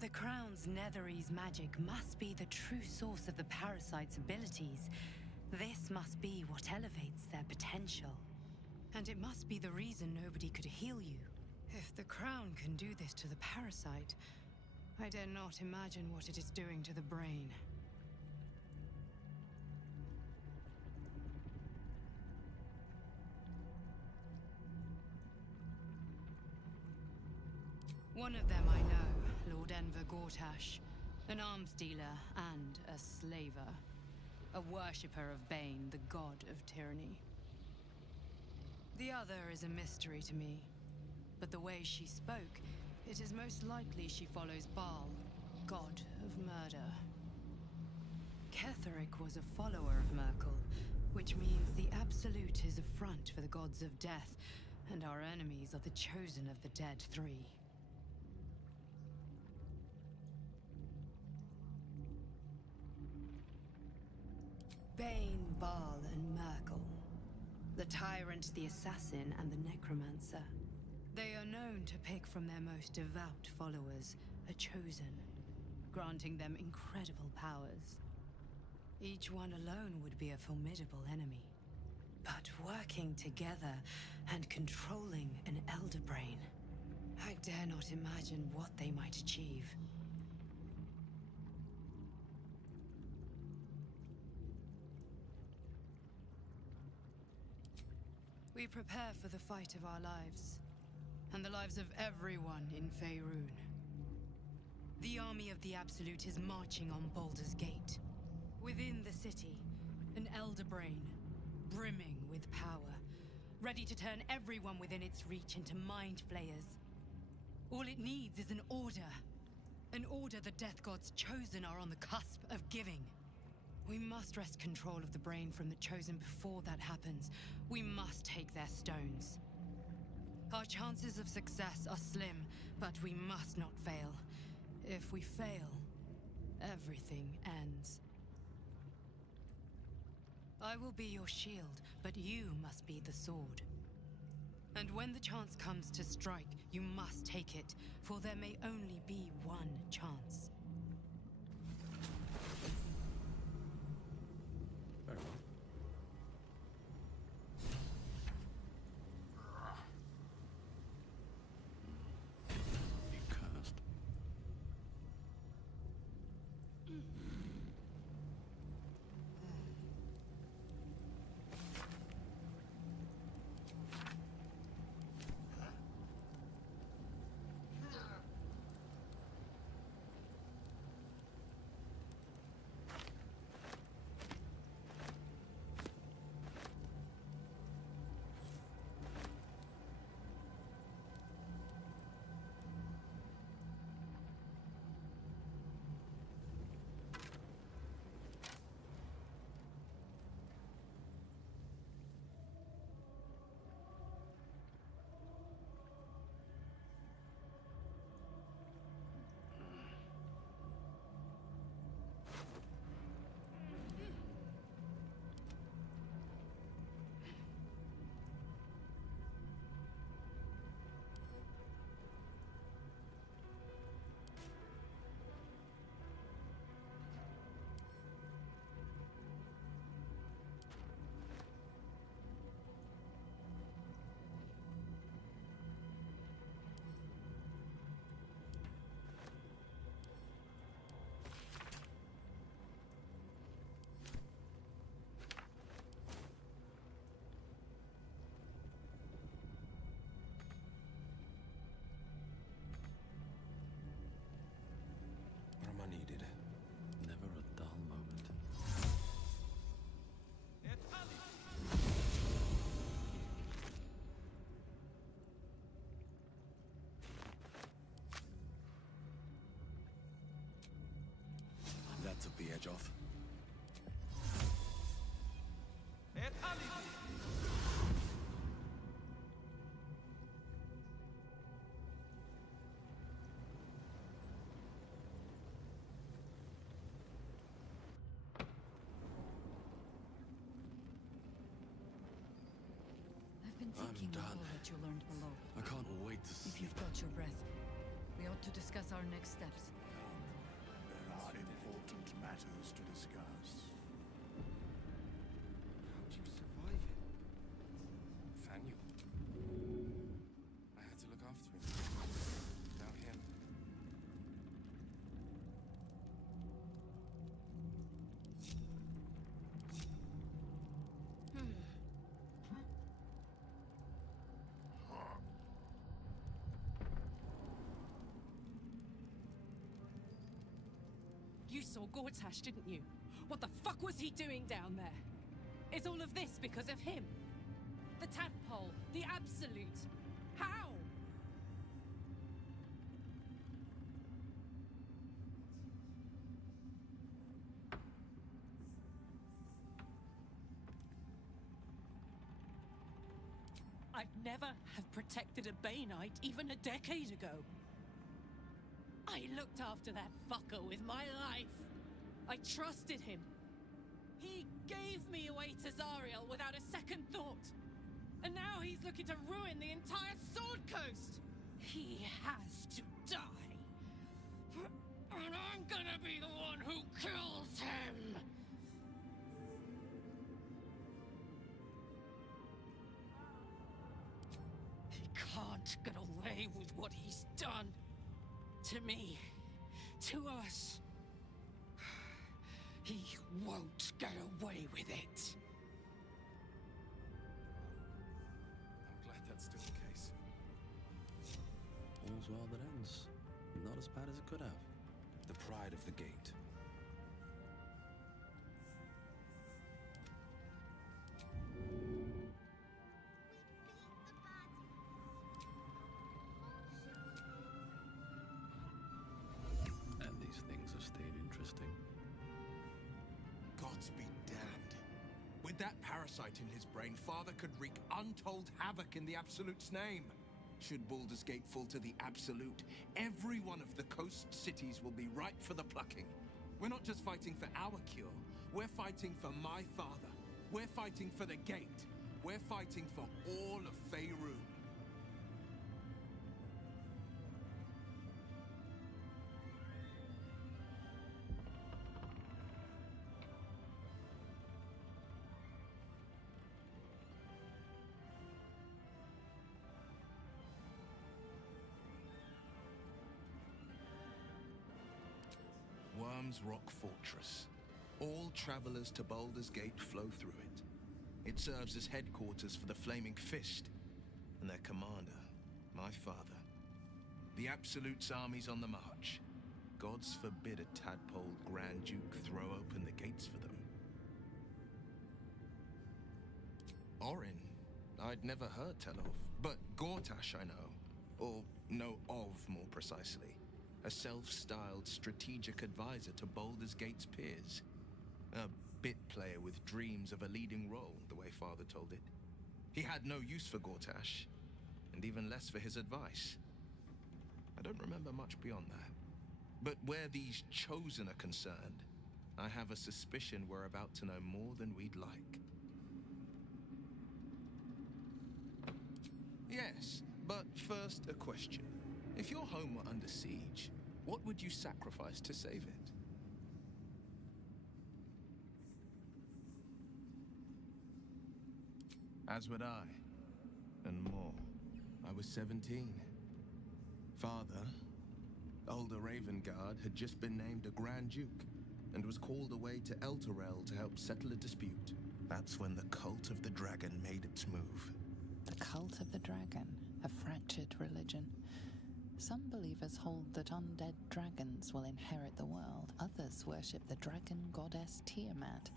The crown's Netherese magic must be the true source of the parasite's abilities. This must be what elevates their potential. And it must be the reason nobody could heal you. If the crown can do this to the parasite, I dare not imagine what it is doing to the brain. One of them I know, Lord Enver Gortash, an arms dealer and a slaver. A worshipper of Bane, the god of tyranny. The other is a mystery to me, but the way she spoke, it is most likely she follows Baal, god of murder. Ketheric was a follower of Merkel, which means the Absolute is a front for the gods of death, and our enemies are the chosen of the Dead Three. Bane, Baal, and Merkel. The Tyrant, the Assassin, and the Necromancer. They are known to pick from their most devout followers, a chosen, granting them incredible powers. Each one alone would be a formidable enemy. But working together and controlling an Elder Brain, I dare not imagine what they might achieve. We prepare for the fight of our lives, and the lives of everyone in Faerun. The army of the Absolute is marching on Baldur's Gate. Within the city, an elder brain, brimming with power, ready to turn everyone within its reach into mind flayers. All it needs is an order. An order the Death Gods chosen are on the cusp of giving. We must wrest control of the brain from the Chosen before that happens. We must take their stones. Our chances of success are slim, but we must not fail. If we fail, everything ends. I will be your shield, but you must be the sword. And when the chance comes to strike, you must take it, for there may only be one chance. Very well. You cursed. Where am I needed? Never a dull moment. That took the edge off. I've been thinking of all that you learned below. I can't wait to see. If you've got your breath, we ought to discuss our next steps. There are important matters to discuss. How'd you survive it? Faniel. I had to look after him. Without him. You saw Gortash, didn't you? What the fuck was he doing down there? Is all of this because of him? The tadpole, the Absolute. How? I'd never have protected a Bainite even a decade ago. I looked after that fucker with my life. I trusted him. He gave me away to Zariel without a second thought. And now he's looking to ruin the entire Sword Coast. He has to die. And I'm gonna be the one who kills him. He can't get away with what he's done. To me, to us. He won't get away with it. All's well that ends. Not as bad as it could have. The pride of the gate. And these things have stayed interesting. Gods be damned. With that parasite in his brain, Father could wreak untold havoc in the Absolute's name. Should Baldur's Gate fall to the Absolute, every one of the coast cities will be ripe for the plucking. We're not just fighting for our cure, we're fighting for my father. We're fighting for the Gate. We're fighting for all of Faerun. Worm's Rock Fortress. All travelers to Baldur's Gate flow through it. It serves as headquarters for the Flaming Fist and their commander, my father. The Absolute's armies on the march. Gods forbid a tadpole Grand Duke throw open the gates for them. Orin, I'd never heard tell of, but Gortash I know, or know of more precisely. A self-styled strategic advisor to Baldur's Gate's peers. A bit player with dreams of a leading role, the way Father told it. He had no use for Gortash, and even less for his advice. I don't remember much beyond that. But where these Chosen are concerned, I have a suspicion we're about to know more than we'd like. Yes, but first a question. If your home were under siege, what would you sacrifice to save it? As would I, and more. I was 17. Father, older Ravengard, had just been named a Grand Duke, and was called away to Elturel to help settle a dispute. That's when the Cult of the Dragon made its move. The Cult of the Dragon, a fractured religion. Some believers hold that undead dragons will inherit the world. Others worship the dragon goddess Tiamat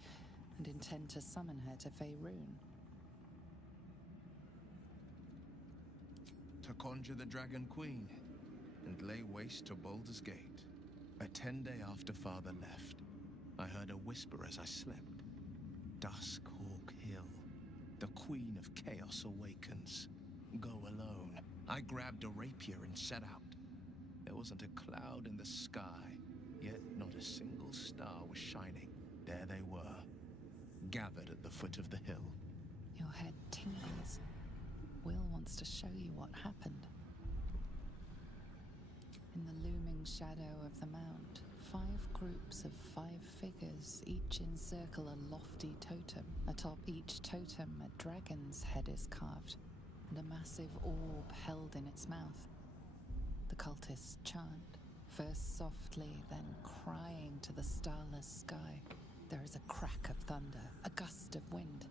and intend to summon her to Faerun. To conjure the Dragon Queen and lay waste to Baldur's Gate. 10 days after Father left, I heard a whisper as I slept. Duskhawk Hill. The Queen of Chaos awakens. Go alone. I grabbed a rapier and set out. There wasn't a cloud in the sky, yet not a single star was shining. There they were, gathered at the foot of the hill. Your head tingles. Will wants to show you what happened. In the looming shadow of the mount, 5 groups of 5 figures each encircle a lofty totem. Atop each totem, a dragon's head is carved, and a massive orb held in its mouth. The cultists chant, first softly, then crying to the starless sky. There is a crack of thunder, a gust of wind,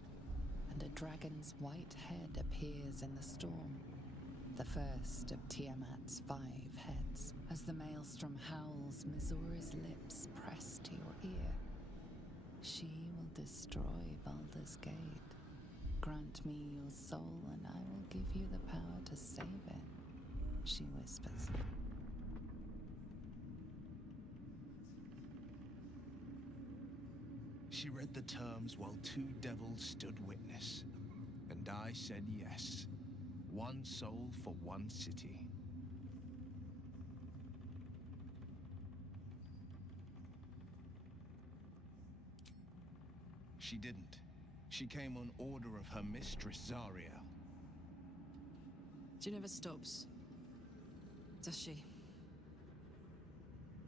and a dragon's white head appears in the storm. The first of Tiamat's 5 heads. As the maelstrom howls, Mizora's lips press to your ear. She will destroy Baldur's Gate. Grant me your soul, and I will give you the power to save it, she whispers. She read the terms while 2 devils stood witness, and I said yes. 1 soul for 1 city. She didn't. She came on order of her mistress, Zariel. She never stops, does she?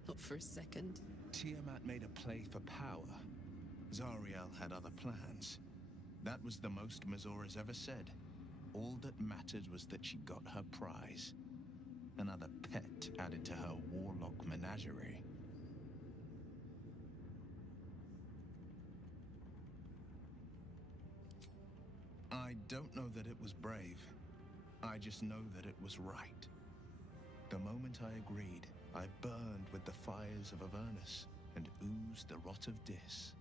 Not for a second. Tiamat made a play for power. Zariel had other plans. That was the most Mizora's ever said. All that mattered was that she got her prize. Another pet added to her warlock menagerie. I don't know that it was brave. I just know that it was right. The moment I agreed, I burned with the fires of Avernus and oozed the rot of Dis.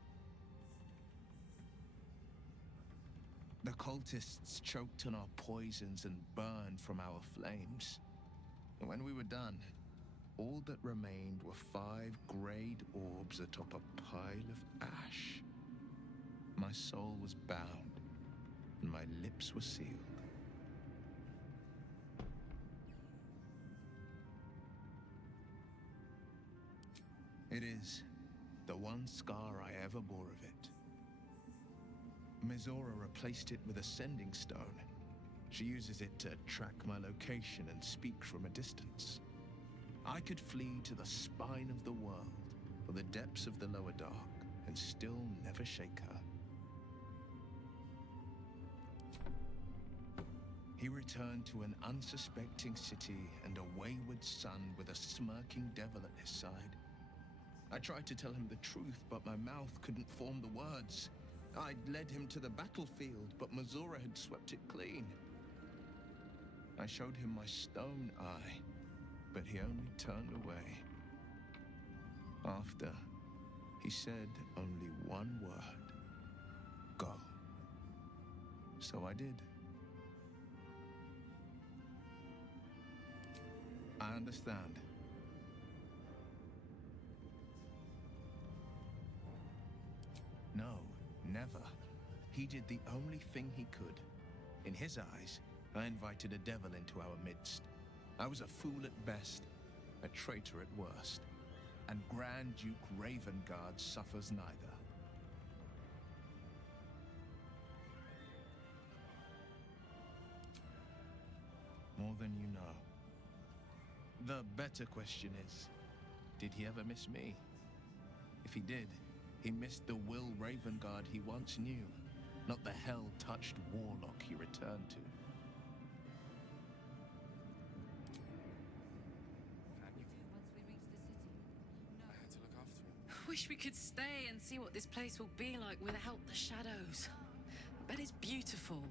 The cultists choked on our poisons and burned from our flames. And when we were done, all that remained were 5 greyed orbs atop a pile of ash. My soul was bound, and my lips were sealed. It is the one scar I ever bore of it. Mizora replaced it with a sending stone. She uses it to track my location and speak from a distance. I could flee to the spine of the world, or the depths of the lower dark, and still never shake her. He returned to an unsuspecting city and a wayward son with a smirking devil at his side. I tried to tell him the truth, but my mouth couldn't form the words. I'd led him to the battlefield, but Mizora had swept it clean. I showed him my stone eye, but he only turned away. After, he said only one word: go. So I did. I understand. No, never. He did the only thing he could. In his eyes, I invited a devil into our midst. I was a fool at best, a traitor at worst. And Grand Duke Ravengard suffers neither. More than you know. The better question is, did he ever miss me? If he did, he missed the Will Ravengard he once knew, not the hell-touched warlock he returned to. Wish we could stay and see what this place will be like without the shadows. I bet it's beautiful.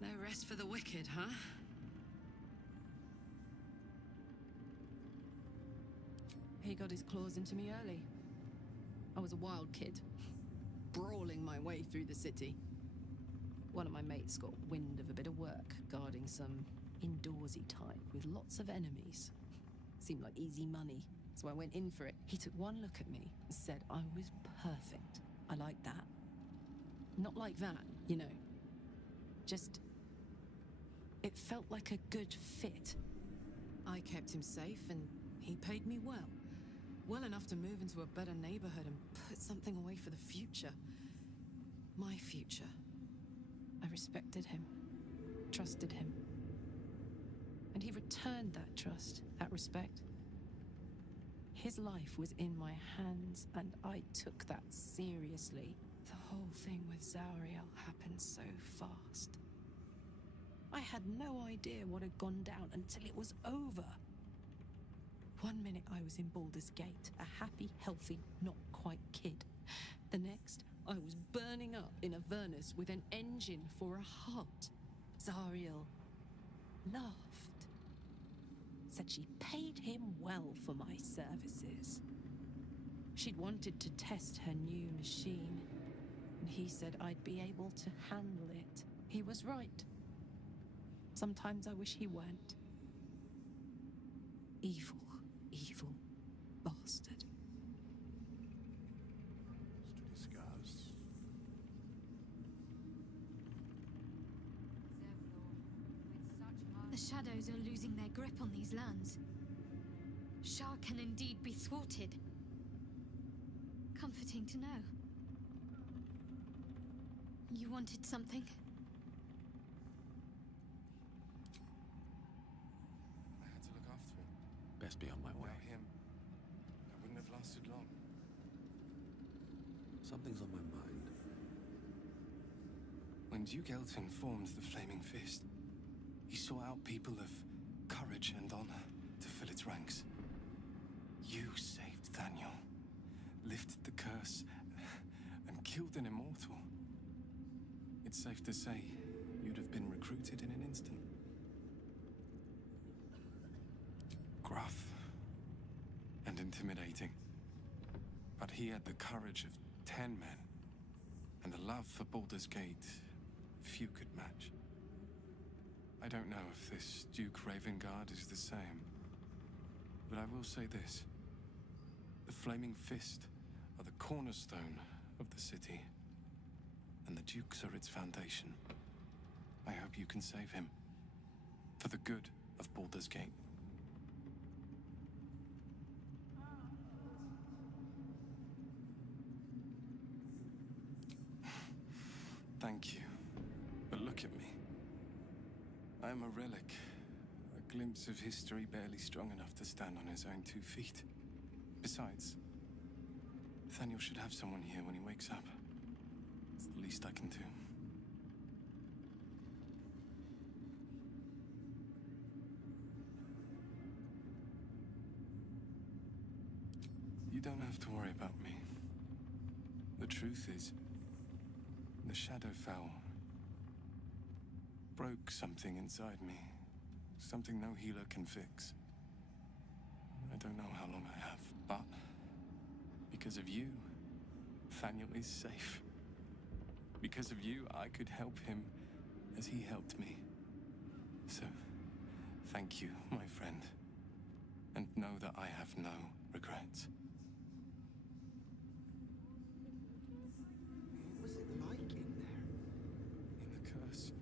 No rest for the wicked, huh? He got his claws into me early. I was a wild kid, brawling my way through the city. One of my mates got wind of a bit of work guarding some indoorsy type with lots of enemies. Seemed like easy money, so I went in for it. He took one look at me and said I was perfect. I like that. Not like that, you know. Just... it felt like a good fit. I kept him safe and he paid me well. Well enough to move into a better neighborhood and put something away for the future. My future. I respected him, trusted him. And he returned that trust, that respect. His life was in my hands, and I took that seriously. The whole thing with Zauriel happened so fast. I had no idea what had gone down until it was over. 1 minute I was in Baldur's Gate, a happy, healthy, not quite kid. The next, I was burning up in Avernus with an engine for a heart. Zauriel laughed. Said she paid him well for my services. She'd wanted to test her new machine, and he said I'd be able to handle it. He was right. Sometimes I wish he weren't. Evil, evil bastard. To discuss. The shadows are losing their grip on these lands. Shah can indeed be thwarted. Comforting to know. You wanted something? I had to look after him. Best be on my way. Without him, I wouldn't have lasted long. Something's on my mind. When Duke Elton formed the Flaming Fist, he sought out people of courage and honor to fill its ranks. You saved Daniel, lifted the curse, and killed an immortal. It's safe to say you'd have been recruited in an instant. gruff and intimidating. But he had the courage of 10 men, and the love for Baldur's Gate few could match. I don't know if this Duke Ravengard is the same, but I will say this. The Flaming Fist are the cornerstone of the city, and the Dukes are its foundation. I hope you can save him, for the good of Baldur's Gate. Thank you, but look at me. I am a relic, a glimpse of history barely strong enough to stand on his own 2 feet. Besides, Nathaniel should have someone here when he wakes up. It's the least I can do. You don't have to worry about me. The truth is, the Shadowfell broke something inside me. Something no healer can fix. I don't know how long I have, but because of you, Nathaniel is safe. Because of you, I could help him as he helped me. So, thank you, my friend. And know that I have no regrets. What was it like in there? In the curse.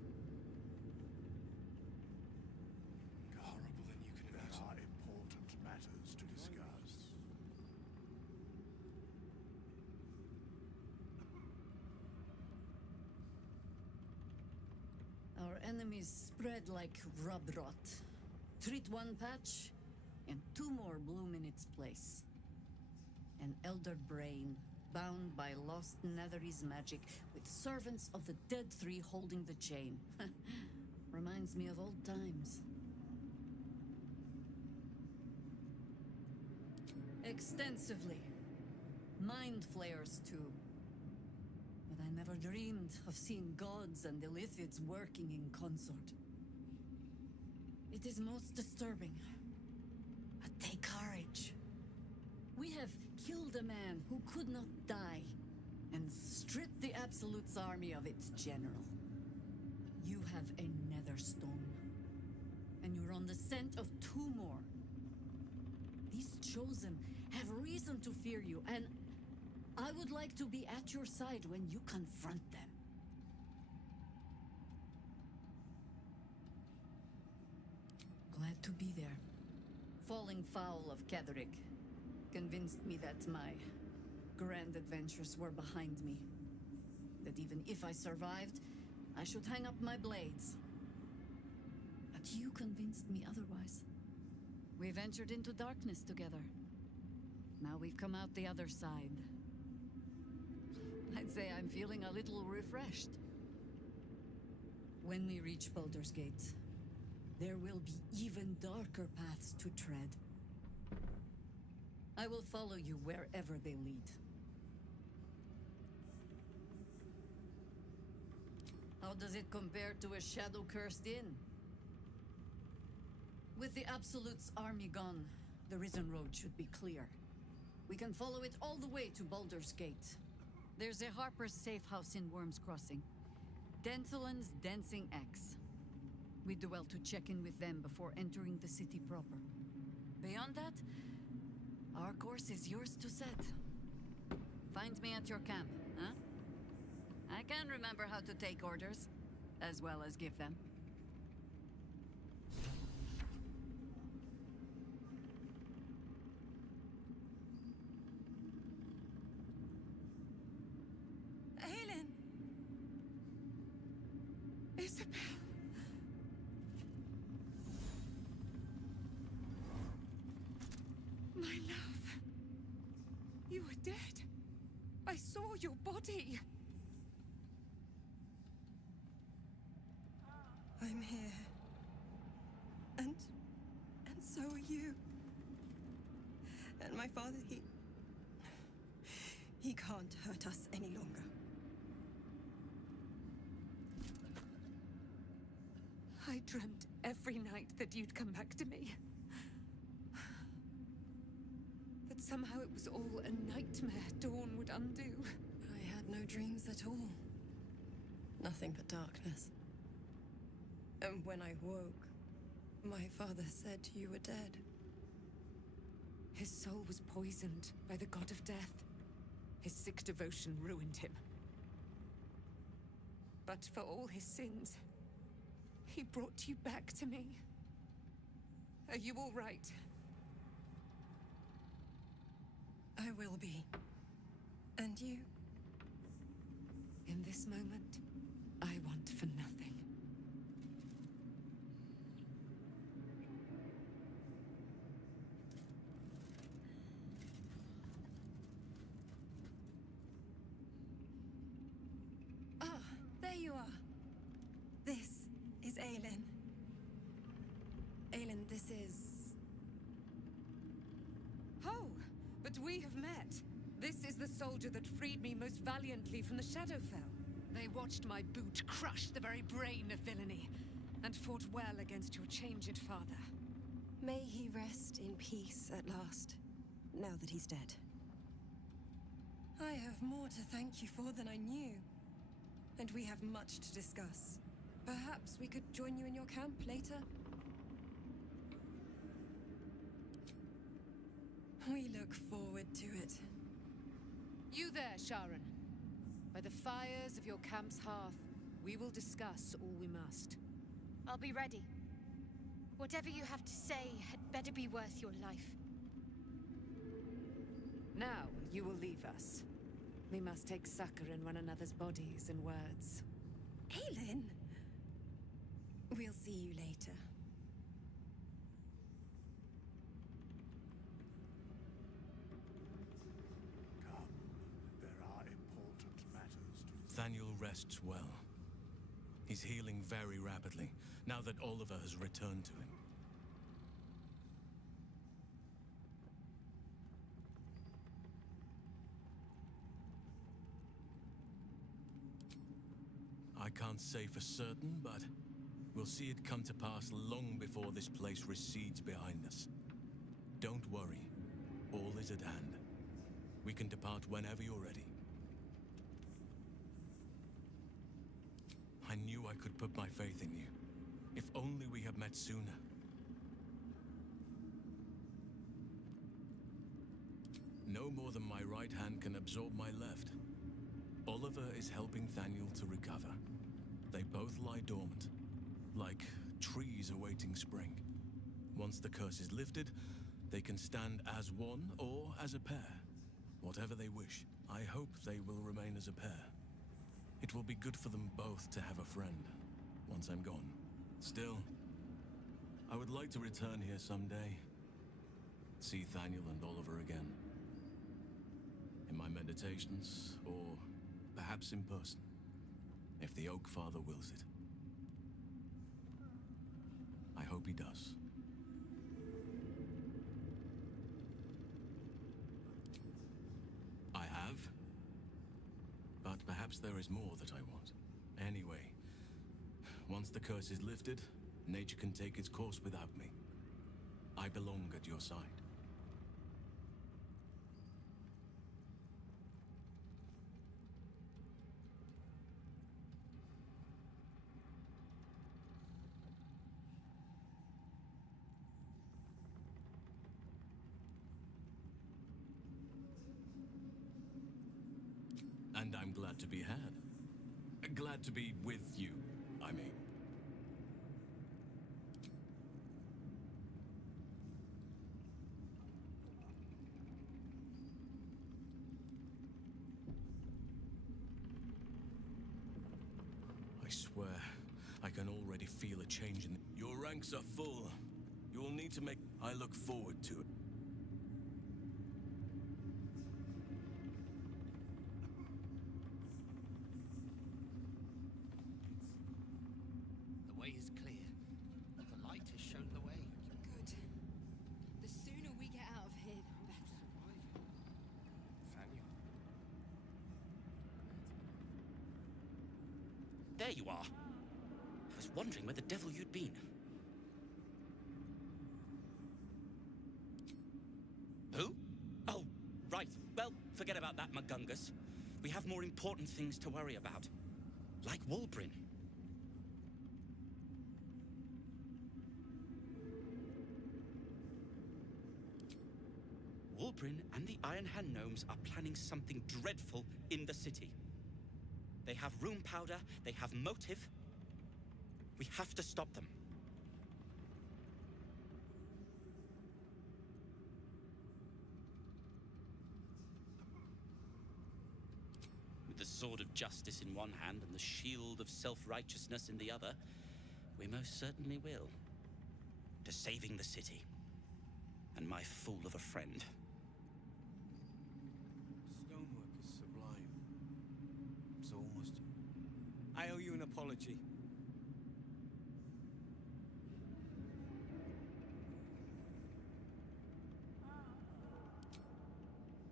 Horrible than you can imagine. There are important matters to discuss. Our enemies spread like rub rot. Treat one patch, and 2 more bloom in its place. An elder brain, bound by lost Netherese magic, with servants of the dead 3 holding the chain. Reminds me of old times. Extensively. Mind flayers, too. But I never dreamed of seeing gods and Illithids working in consort. It is most disturbing. But take courage. We have killed a man who could not die, and stripped the Absolute's army of its general. You have a Netherstone, and you're on the scent of 2 more. These Chosen have reason to fear you, and I would like to be at your side when you confront them. Glad to be there. Falling foul of Ketherick convinced me that my grand adventures were behind me. That even if I survived, I should hang up my blades. But you convinced me otherwise. We ventured into darkness together. Now we've come out the other side. I'd say I'm feeling a little refreshed. When we reach Baldur's Gate, there will be even darker paths to tread. I will follow you wherever they lead. How does it compare to a shadow-cursed inn? With the Absolute's army gone, the Risen Road should be clear. We can follow it all the way to Baldur's Gate. There's a Harper's safe house in Worm's Crossing. Denthelin's Dancing Axe. We do well to check in with them before entering the city proper. Beyond that, our course is yours to set. Find me at your camp, huh? I can remember how to take orders, as well as give them. Aelin! Isabel! My love. You were dead. I saw your body. I'm here. And so are you. And my father, he can't hurt us any longer. I dreamt every night that you'd come back to me. Somehow it was all a nightmare Dawn would undo. I had no dreams at all. Nothing but darkness. And when I woke, my father said you were dead. His soul was poisoned by the god of death. His sick devotion ruined him. But for all his sins, he brought you back to me. Are you all right? I will be. And you? In this moment, I want for nothing. Ah, there you are. This is Aelin. Aelin, this is... Oh, but we have met. This is the soldier that freed me most valiantly from the Shadowfell. They watched my boot crush the very brain of villainy, and fought well against your changed father. May he rest in peace at last, now that he's dead. I have more to thank you for than I knew. And we have much to discuss. Perhaps we could join you in your camp later? We look forward to it. You there, Sharon. By the fires of your camp's hearth, we will discuss all we must. I'll be ready. Whatever you have to say had better be worth your life. Now, you will leave us. We must take succor in one another's bodies and words. Aelin! We'll see you later. Thaniel rests well. He's healing very rapidly, now that Oliver has returned to him. I can't say for certain, but we'll see it come to pass long before this place recedes behind us. Don't worry. All is at hand. We can depart whenever you're ready. I knew I could put my faith in you. If only we had met sooner. No more than my right hand can absorb my left. Oliver is helping Thaniel to recover. They both lie dormant, like trees awaiting spring. Once the curse is lifted, they can stand as one or as a pair. Whatever they wish. I hope they will remain as a pair. It will be good for them both to have a friend, once I'm gone. Still, I would like to return here someday. See Thaniel and Oliver again. In my meditations, or perhaps in person, if the Oak Father wills it. I hope he does. I have. But perhaps there is more that I want. Anyway, once the curse is lifted, nature can take its course without me. I belong at your side. And I'm glad to be had. Glad to be with you, I mean. I swear, I can already feel a change in... Your ranks are full. You'll need to make... I look forward to it. The way is clear. The light has shown the way. Good. The sooner we get out of here, the better. Thaniel. There you are. I was wondering where the devil you'd been. Who? Oh, us. We have more important things to worry about. Like Walbrin. Walbrin and the Iron Hand Gnomes are planning something dreadful in the city. They have room powder, they have motive. We have to stop them. With the sword of justice in one hand and the shield of self-righteousness in the other, we most certainly will. To saving the city. And my fool of a friend. Stonework is sublime. It's almost... I owe you an apology.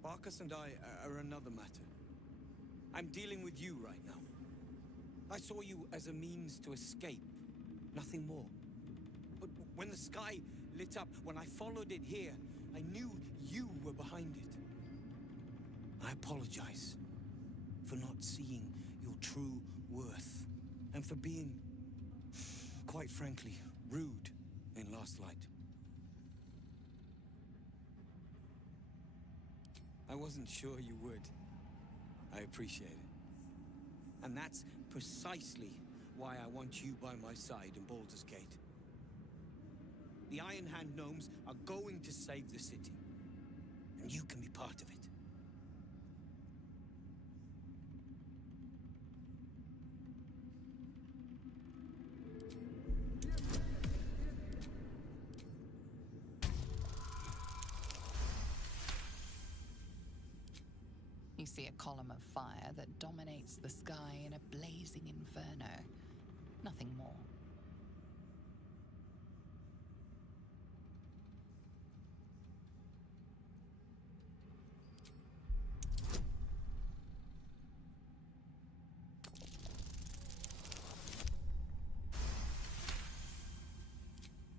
Barkus and I are another matter. I'm dealing with you right now. I saw you as a means to escape, nothing more. But when the sky lit up, when I followed it here, I knew you were behind it. I apologize for not seeing your true worth, and for being, quite frankly, rude in Last Light. I wasn't sure you would. I appreciate it. And that's precisely why I want you by my side in Baldur's Gate. The Iron Hand Gnomes are going to save the city, and you can be part of it. You see a column of fire that dominates the sky in a blazing inferno. Nothing more.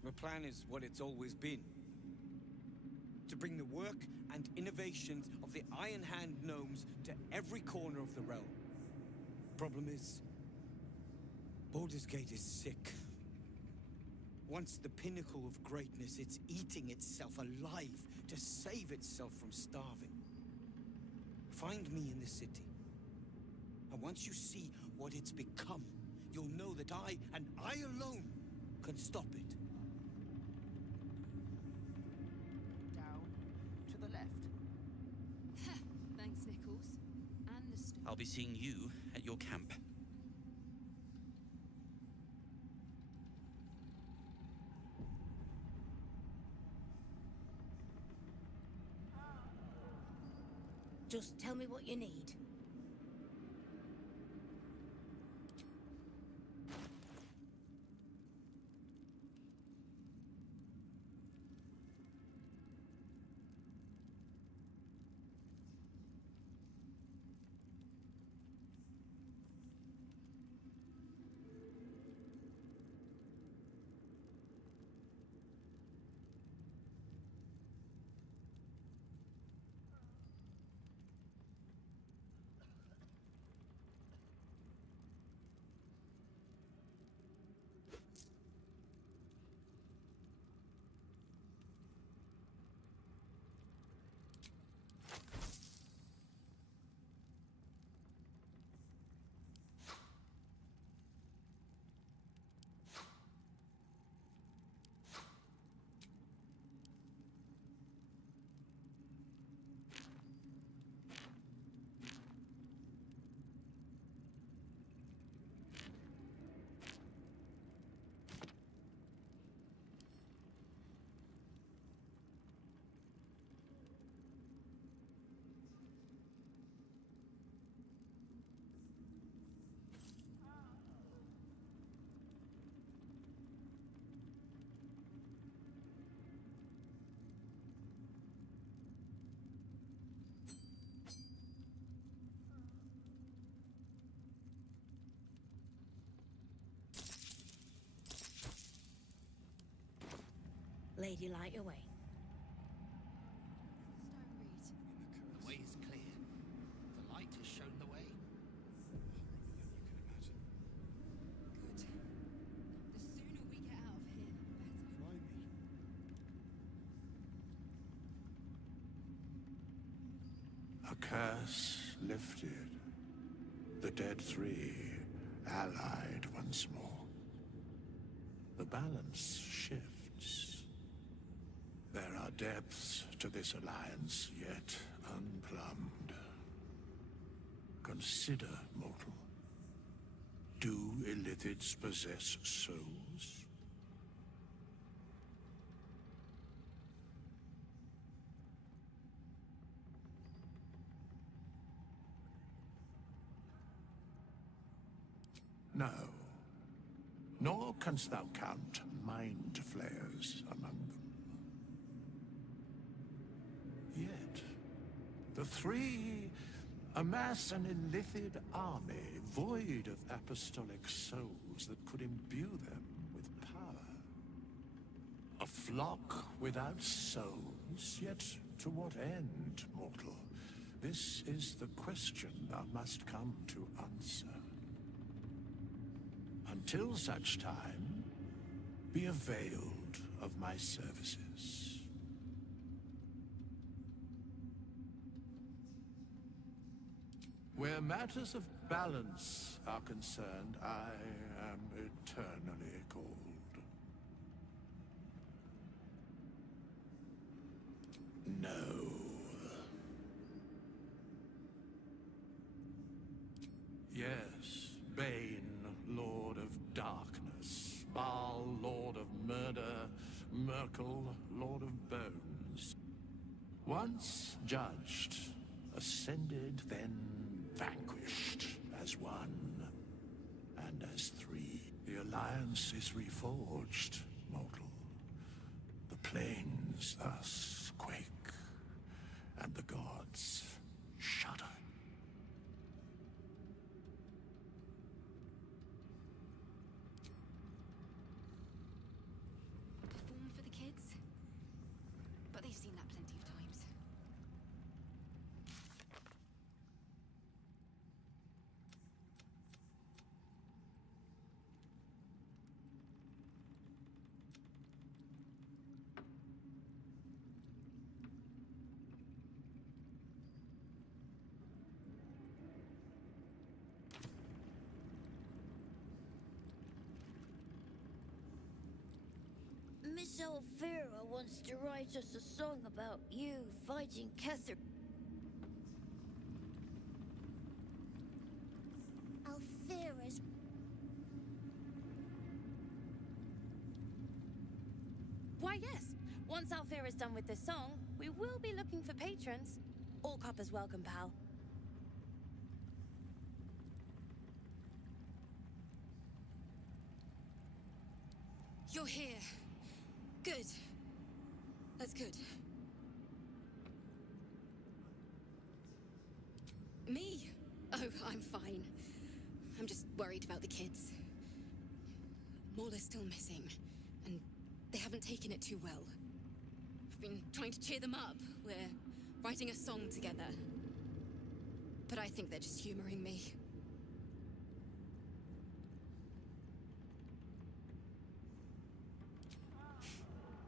The plan is what it's always been. To bring the work and innovations of the Iron Hand Gnomes to every corner of the realm. Problem is, Baldur's Gate is sick. Once the pinnacle of greatness, it's eating itself alive to save itself from starving. Find me in the city. And once you see what it's become, you'll know that I, and I alone, can stop it. Down to the left. Thanks, Nichols. And the stone. I'll be seeing you at your camp. Just tell me what you need. Lady, light your way. The way is clear. The light A curse lifted. The dead three allied once more. The balance shifts. There are depths to this alliance yet unplumbed. Consider, mortal. Do illithids possess souls? No. Nor canst thou count mind flayers among them. Yet, the three amass an illithid army void of apostolic souls that could imbue them with power. A flock without souls, yet to what end, mortal? This is the question thou must come to answer. Until such time, be availed of my services. Where matters of balance are concerned, I am eternally cold. No. Yes, Bane, Lord of Darkness, Baal, Lord of Murder, Merkel, Lord of Bones. Once judged, ascended, then vanquished as one, and as three. The alliance is reforged, mortal. The plains thus quake, and the gods shudder. Perform for the kids? But they've seen that plenty of times. Miss Elvira wants to write us a song about you fighting Kether. Elvira's... Why, yes. Once Alfira's done with this song, we will be looking for patrons. All coppers welcome, pal. You're here. Good. That's good. Me? Oh, I'm fine. I'm just worried about the kids. Maula's still missing, and they haven't taken it too well. I've been trying to cheer them up. We're writing a song together. But I think they're just humoring me.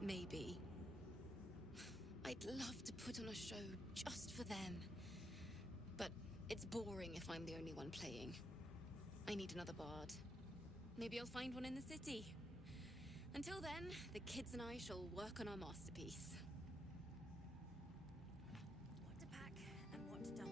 Maybe. I'd love to put on a show just for them. But it's boring if I'm the only one playing. I need another bard. Maybe I'll find one in the city. Until then, the kids and I shall work on our masterpiece. What to pack and what to dump.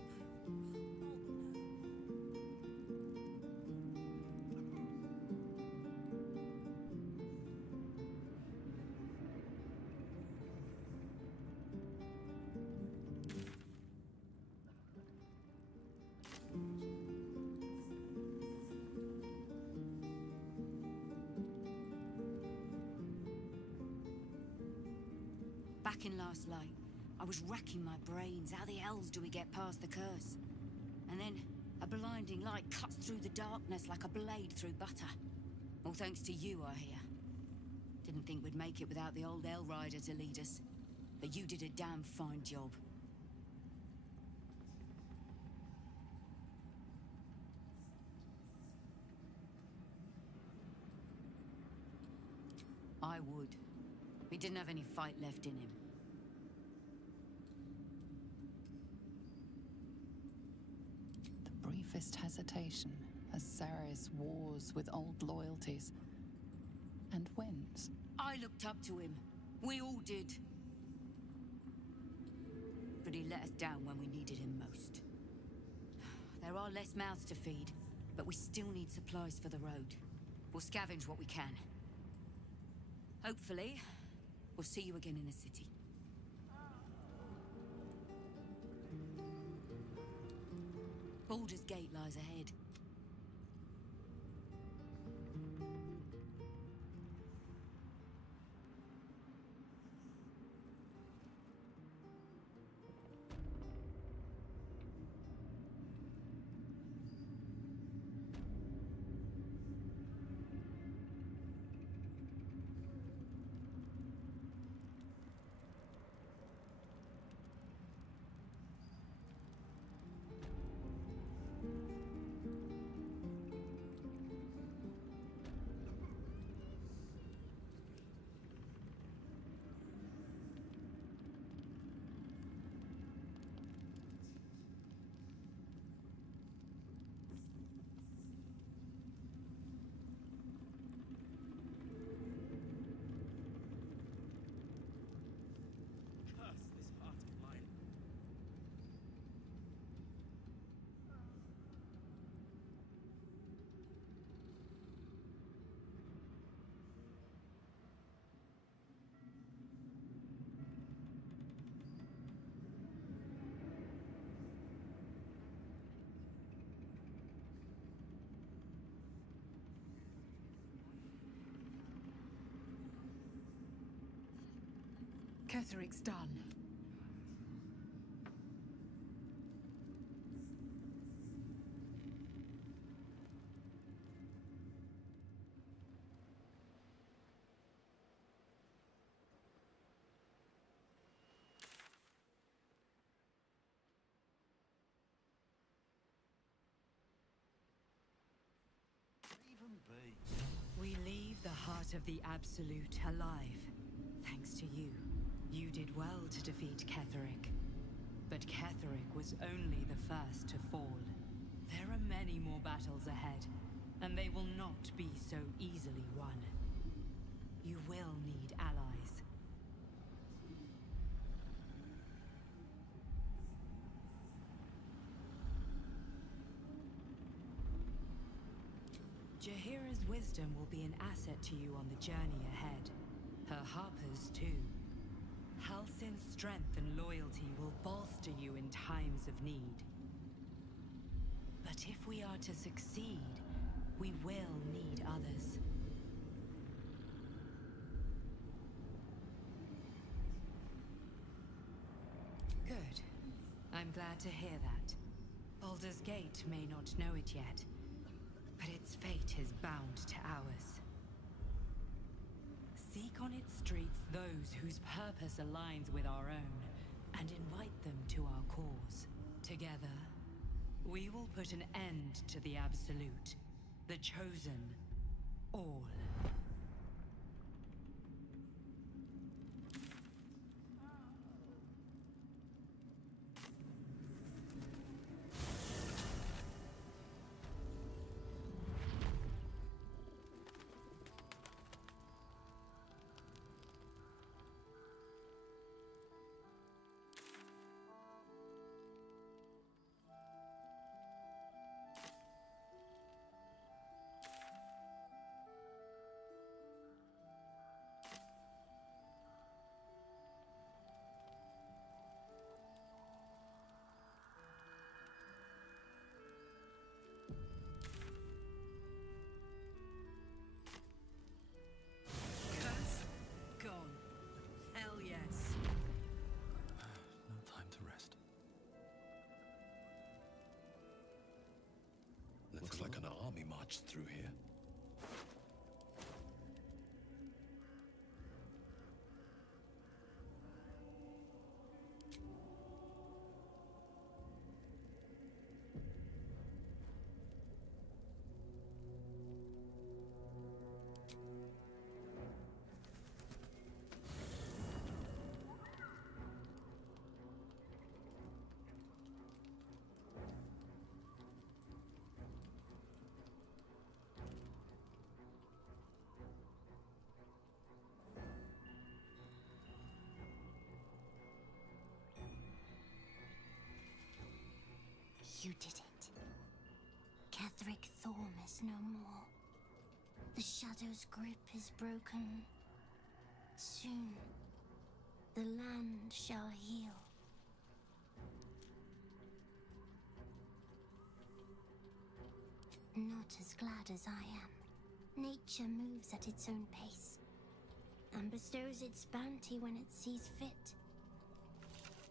Back in last light, I was racking my brains. How the hells do we get past the curse? And then a blinding light cuts through the darkness like a blade through butter. All thanks to you, I hear. Didn't think we'd make it without the old El Rider to lead us. But you did a damn fine job. I would. He didn't have any fight left in him. slightest hesitation as Ceres wars with old loyalties and wins. I looked up to him. We all did. But he let us down when we needed him most. There are less mouths to feed, but we still need supplies for the road. We'll scavenge what we can. Hopefully, we'll see you again in the city. Baldur's Gate lies ahead. Ketheric's done. We leave the heart of the Absolute alive, thanks to you. You did well to defeat Ketheric. But Ketheric was only the first to fall. There are many more battles ahead, and they will not be so easily won. You will need allies. Jahira's wisdom will be an asset to you on the journey ahead. Her harpers, too. Halsin's strength and loyalty will bolster you in times of need. But if we are to succeed, we will need others. Good. I'm glad to hear that. Baldur's Gate may not know it yet, but its fate is bound to ours. Seek on its streets those whose purpose aligns with our own, and invite them to our cause. Together, we will put an end to the Absolute, the Chosen, all. Looks like an army marched through here. You did it. Ketheric Thorm is no more. The Shadow's grip is broken. Soon, the land shall heal. Not as glad as I am. Nature moves at its own pace, and bestows its bounty when it sees fit.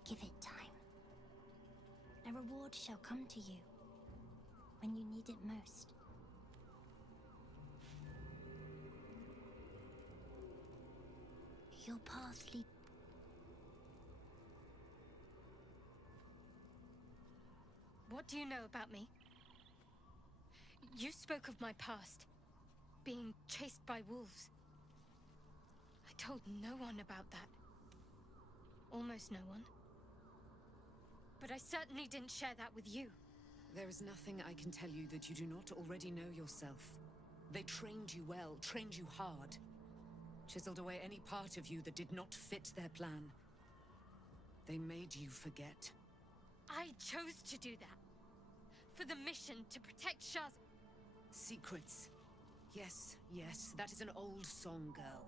Give it time. A reward shall come to you when you need it most. Your path leads. What do you know about me? You spoke of my past, being chased by wolves. I told no one about that. Almost no one. But I certainly didn't share that with you. There is nothing I can tell you that you do not already know yourself. They trained you well, trained you hard. Chiseled away any part of you that did not fit their plan. They made you forget. I chose to do that. For the mission to protect Shaz. Secrets. Yes, yes, that is an old song, girl.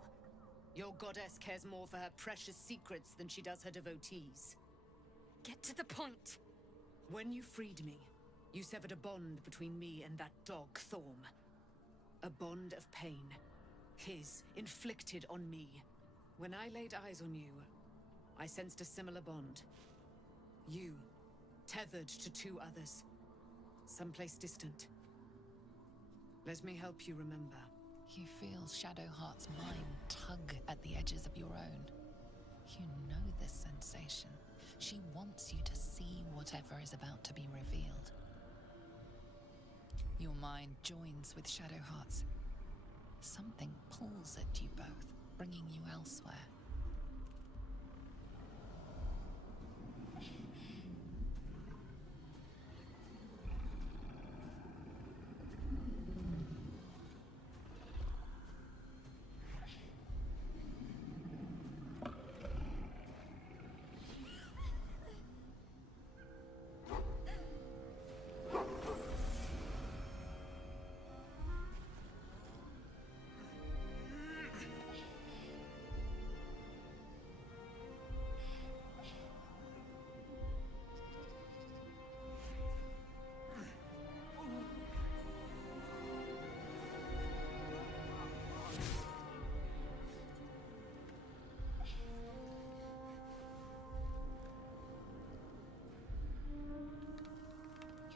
Your goddess cares more for her precious secrets than she does her devotees. Get to the point. When you freed me, you severed a bond between me and that dog, Thorm. A bond of pain. His, inflicted on me. When I laid eyes on you, I sensed a similar bond. You, tethered to two others. Someplace distant. Let me help you remember. You feel Shadowheart's mind tug at the edges of your own. You know this sensation. She wants you to see whatever is about to be revealed. Your mind joins with Shadowheart's. Something pulls at you both, bringing you elsewhere.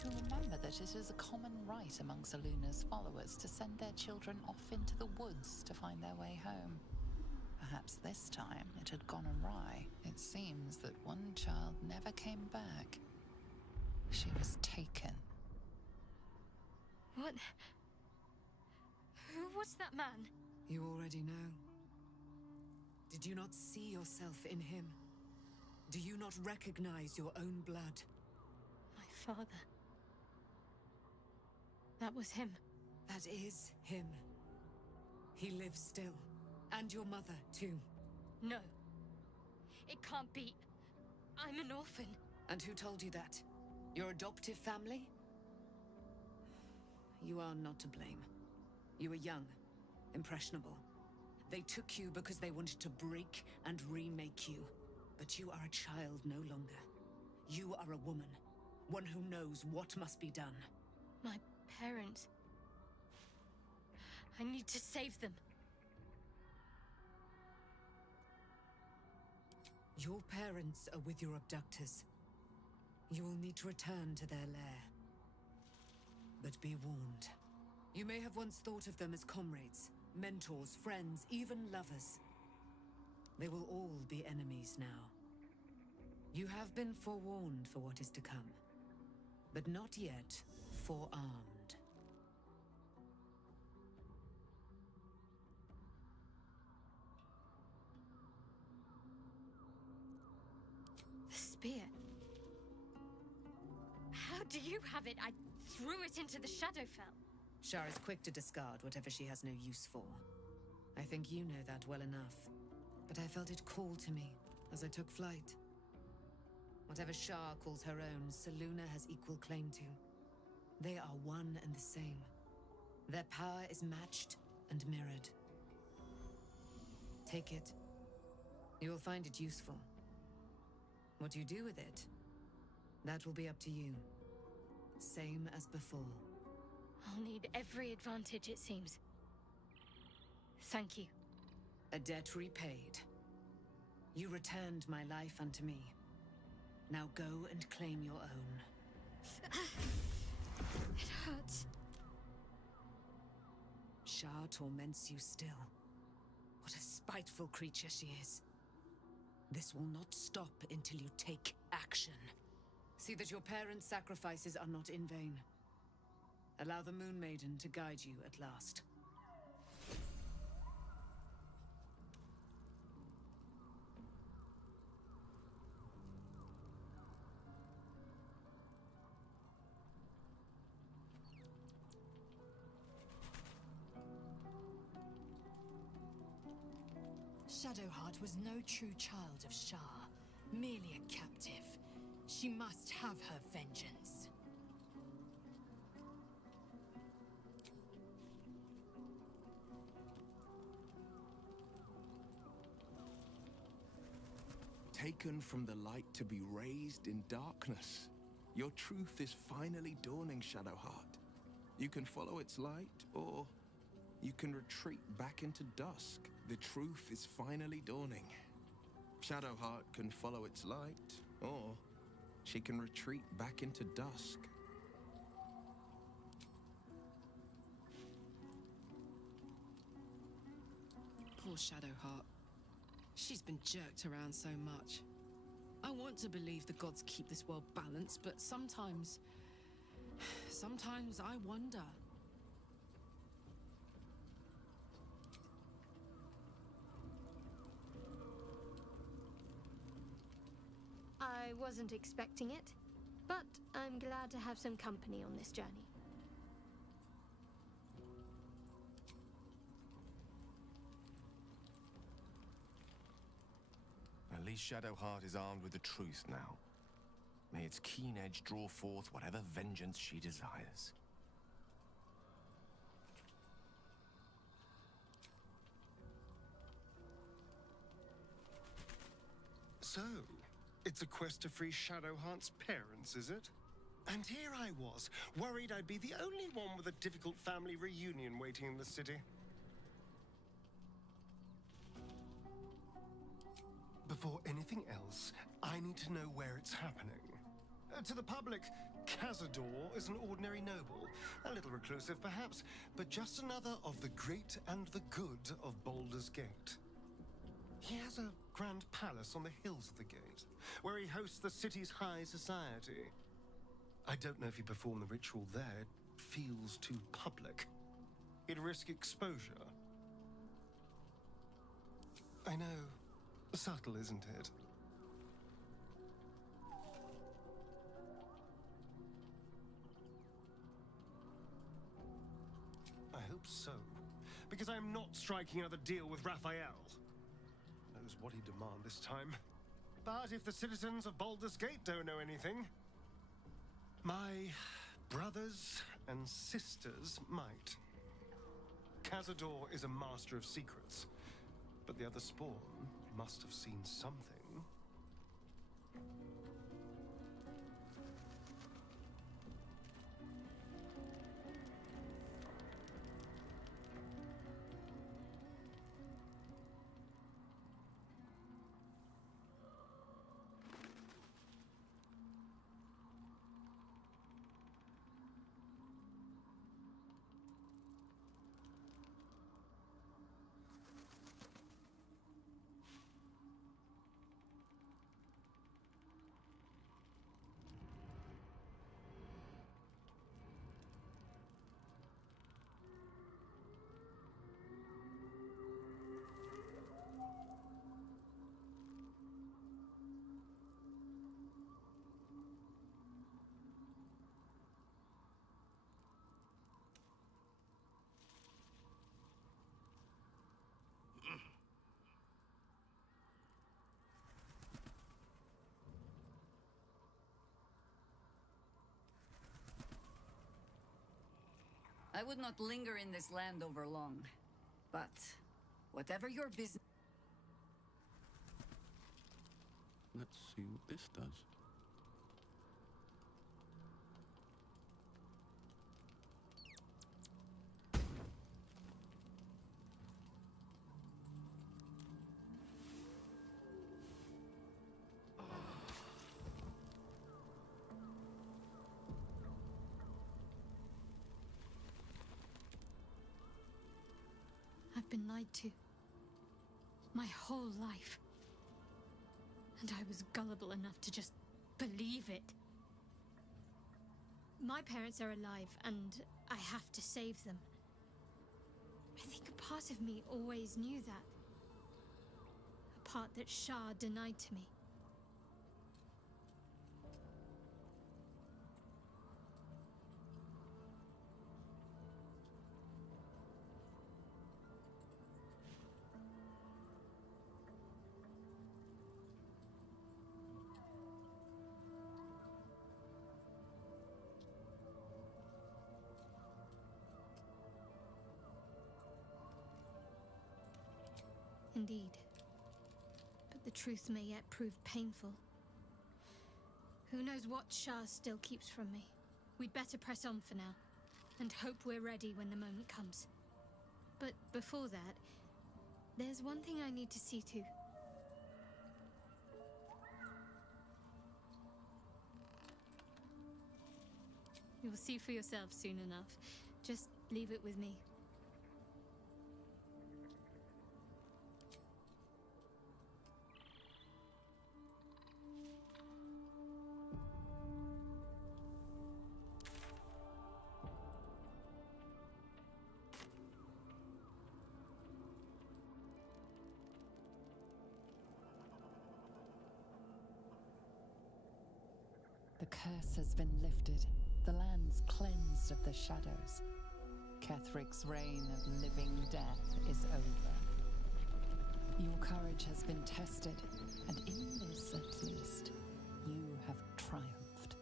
You remember that it is a common rite among Seluna's followers to send their children off into the woods to find their way home. Perhaps this time it had gone awry. It seems that one child never came back. She was taken. What? Who was that man? You already know. Did you not see yourself in him? Do you not recognize your own blood? My father. That was him. That is him. He lives still. And your mother, too. No. It can't be. I'm an orphan. And who told you that? Your adoptive family? You are not to blame. You were young, impressionable. They took you because they wanted to break and remake you. But you are a child no longer. You are a woman. One who knows what must be done. My parents. I need to save them. Your parents are with your abductors. You will need to return to their lair. But be warned. You may have once thought of them as comrades, mentors, friends, even lovers. They will all be enemies now. You have been forewarned for what is to come, but not yet forearmed. The spear. How do you have it? I threw it into the Shadowfell. Shar is quick to discard whatever she has no use for. I think you know that well enough. But I felt it call to me as I took flight. Whatever Shah calls her own, Selûne has equal claim to. They are one and the same. Their power is matched and mirrored. Take it. You will find it useful. What you do with it, that will be up to you. Same as before. I'll need every advantage, it seems. Thank you. A debt repaid. You returned my life unto me. Now go and claim your own. It hurts. Shah torments you still. What a spiteful creature she is. This will not stop until you take action. See that your parents' sacrifices are not in vain. Allow the Moon Maiden to guide you at last. Shadowheart was no true child of Shah, merely a captive. She must have her vengeance. Taken from the light to be raised in darkness. Your truth is finally dawning, Shadowheart. You can follow its light, or you can retreat back into dusk. The truth is finally dawning. Shadowheart can follow its light, or she can retreat back into dusk. Poor Shadowheart. She's been jerked around so much. I want to believe the gods keep this world balanced, but sometimes I wonder. I wasn't expecting it, but I'm glad to have some company on this journey. At least Shadowheart is armed with the truth now. May its keen edge draw forth whatever vengeance she desires. So, it's a quest to free Shadowheart's parents, is it? And here I was, worried I'd be the only one with a difficult family reunion waiting in the city. Before anything else, I need to know where it's happening. To the public, Cazador is an ordinary noble, a little reclusive perhaps, but just another of the great and the good of Baldur's Gate. He has a grand palace on the hills of the gate, where he hosts the city's high society. I don't know if he performed the ritual there. It feels too public. He'd risk exposure. I know. Subtle, isn't it? I hope so. Because I'm not striking another deal with Raphael. Knows what he'd demand this time. But if the citizens of Baldur's Gate don't know anything, my brothers and sisters might. Cazador is a master of secrets, but the other spawn must have seen something. I would not linger in this land over long. But whatever your business... Let's see what this does. I've been lied to. My whole life. And I was gullible enough to just believe it. My parents are alive, and I have to save them. I think a part of me always knew that. A part that Shah denied to me. Indeed. But the truth may yet prove painful. Who knows what Shah still keeps from me? We'd better press on for now, and hope we're ready when the moment comes. But before that, there's one thing I need to see to. You'll see for yourself soon enough. Just leave it with me. The curse has been lifted, the lands cleansed of the shadows. Kethric's reign of living death is over. Your courage has been tested, and in this at least, you have triumphed.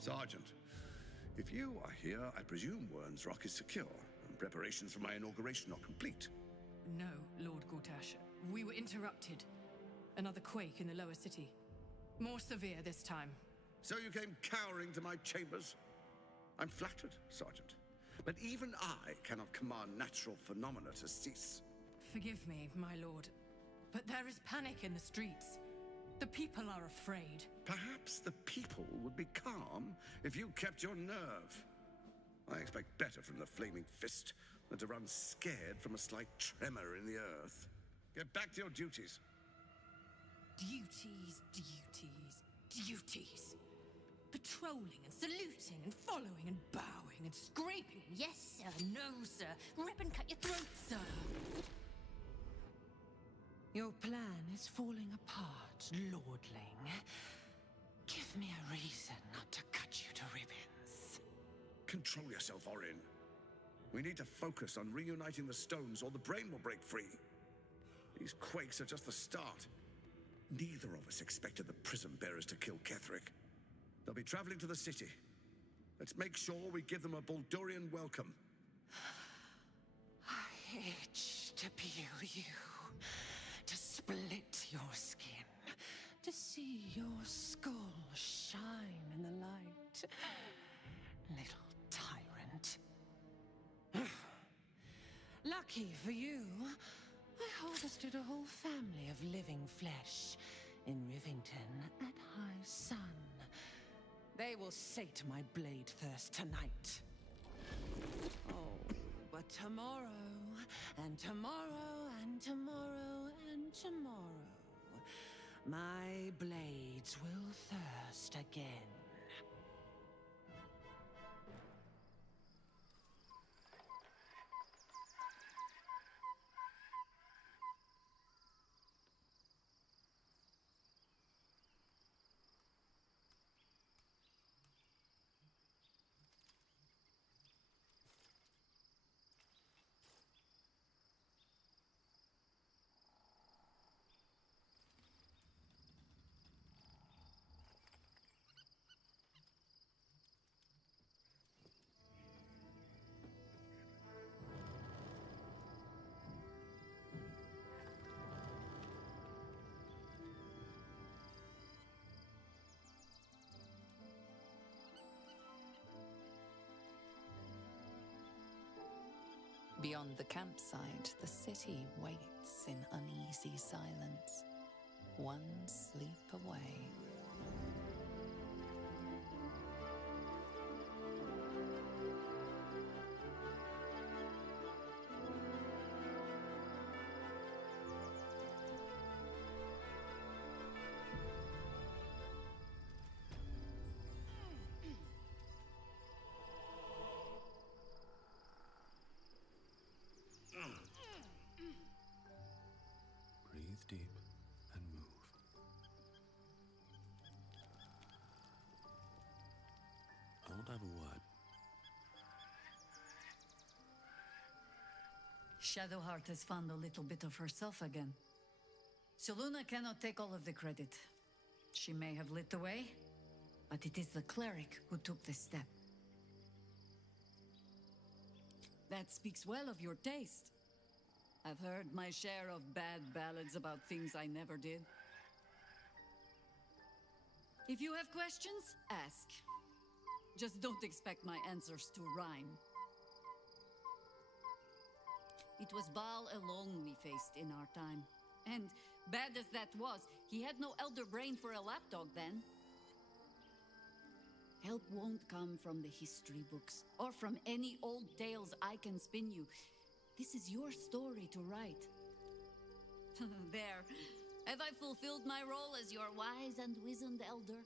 Sergeant, if you are here, I presume Wern's Rock is secure, and preparations for my inauguration are complete. No, Lord Gortash. We were interrupted. Another quake in the lower city. More severe this time. So you came cowering to my chambers? I'm flattered, Sergeant. But even I cannot command natural phenomena to cease. Forgive me, my lord, but there is panic in the streets. The people are afraid. Perhaps the people would be calm if you kept your nerve. I expect better from the Flaming Fist than to run scared from a slight tremor in the earth. Get back to your duties. Duties, duties, duties. Patrolling and saluting and following and bowing and scraping. Yes, sir. No, sir. Rip and cut your throat, sir. Your plan is falling apart, lordling. Give me a reason not to cut you to ribbons. Control yourself, Orin. We need to focus on reuniting the stones or the brain will break free. These quakes are just the start. Neither of us expected the prison bearers to kill Ketherick. They'll be traveling to the city. Let's make sure we give them a Baldurian welcome. I itch to peel you, to split your skin, to see your skull shine in the light. Little tyrant. Lucky for you, I harvested a whole family of living flesh in Rivington at high sun. They will sate my blade thirst tonight. Oh, but tomorrow, and tomorrow, and tomorrow, and tomorrow, my blades will thirst again. Beyond the campsite, the city waits in uneasy silence, one sleep away. Breathe deep and move. I want to have a word. Shadowheart has found a little bit of herself again. Selûne cannot take all of the credit. She may have lit the way, but it is the cleric who took this step. That speaks well of your taste. I've heard my share of bad ballads about things I never did. If you have questions, ask. Just don't expect my answers to rhyme. It was Baal alone we faced in our time. And bad as that was, he had no elder brain for a lapdog then. Help won't come from the history books, or from any old tales I can spin you. This is your story to write. There. Have I fulfilled my role as your wise and wizened elder?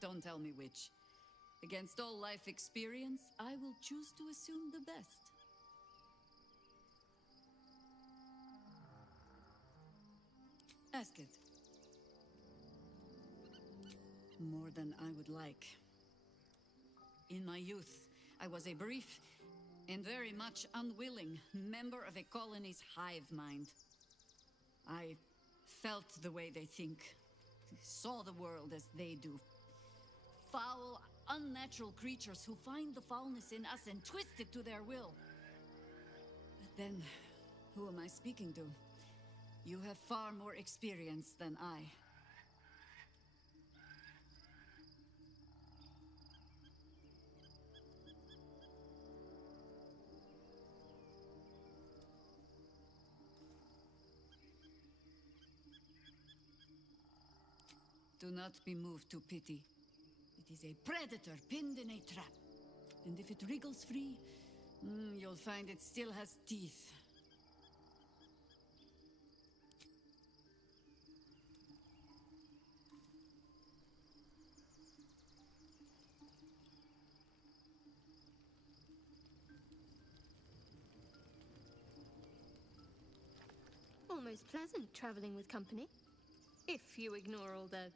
Don't tell me which. Against all life experience, I will choose to assume the best. Ask it. More than I would like. In my youth, I was a brief and very much unwilling member of a colony's hive mind. I felt the way they think, saw the world as they do. Foul, unnatural creatures who find the foulness in us and twist it to their will. But then, who am I speaking to? You have far more experience than I. Do not be moved to pity. It is a predator pinned in a trap. And if it wriggles free, you'll find it still has teeth. Almost pleasant traveling with company, if you ignore all the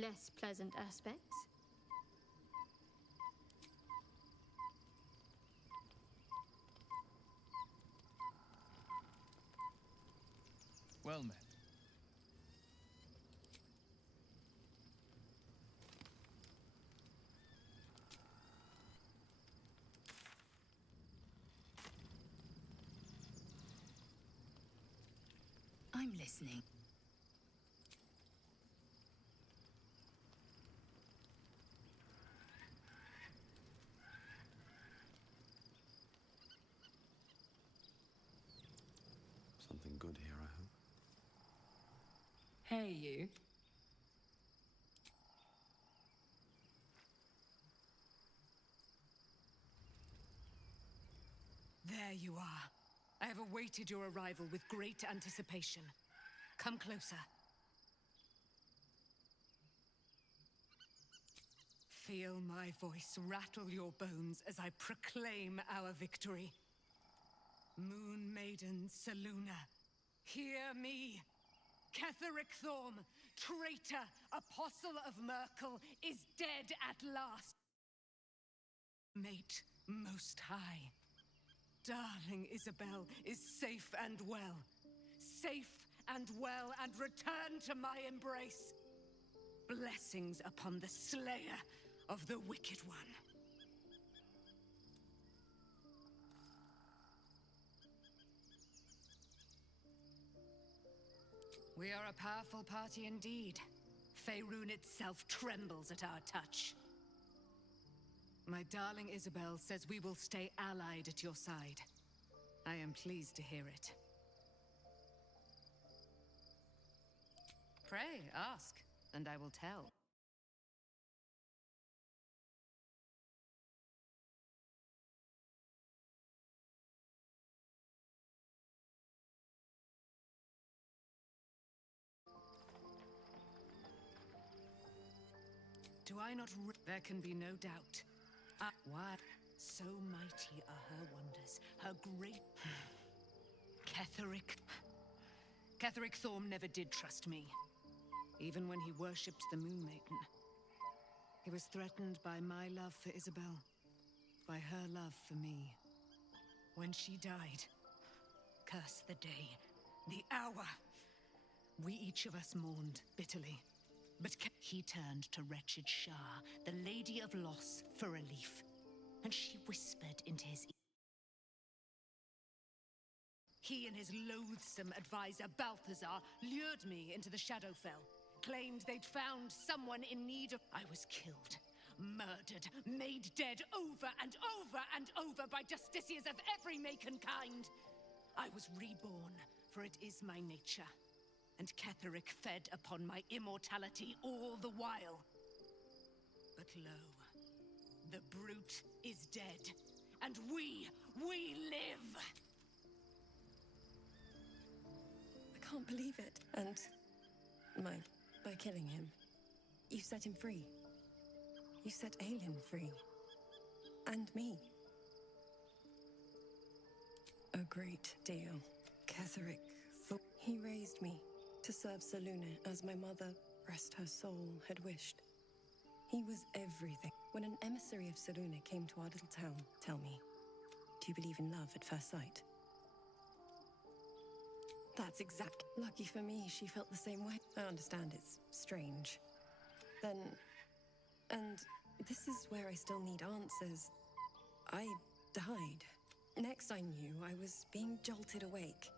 less pleasant aspects. Well met. I'm listening. Something good here, I hope. Hey, you. There you are. I have awaited your arrival with great anticipation. Come closer. Feel my voice rattle your bones as I proclaim our victory. Moon Maiden Selûne, hear me. Ketheric Thorm, traitor, apostle of Merkel, is dead at last. Mate Most High. Darling Isabel is safe and well. Safe and well, and return to my embrace. Blessings upon the slayer of the Wicked One. We are a powerful party indeed. Faerun itself trembles at our touch. My darling Isabel says we will stay allied at your side. I am pleased to hear it. Pray, ask, and I will tell. Do I not there can be no doubt. Why? So mighty are her wonders, her great... Ketheric... Ketheric Thorm never did trust me, even when he worshipped the Moon Maiden. He was threatened by my love for Isabel, by her love for me. When she died, curse the day, the hour. We each of us mourned bitterly. But he turned to wretched Shah, the Lady of Loss, for relief. And she whispered into his ear. He and his loathsome advisor, Balthazar, lured me into the Shadowfell. Claimed they'd found someone in need of... I was killed, murdered, made dead over and over and over by justiciars of every make and kind. I was reborn, for it is my nature. And Ketheric fed upon my immortality all the while. But lo, the brute is dead, and we live! I can't believe it. And by killing him, you set him free. You set Aelin free. And me. A great deal. Ketheric thought he raised me to serve Selûne as my mother, rest her soul, had wished. He was everything. When an emissary of Selûne came to our little town, tell me, do you believe in love at first sight? That's exact. Lucky for me, she felt the same way. I understand it's strange. And this is where I still need answers. I died. Next I knew, I was being jolted awake.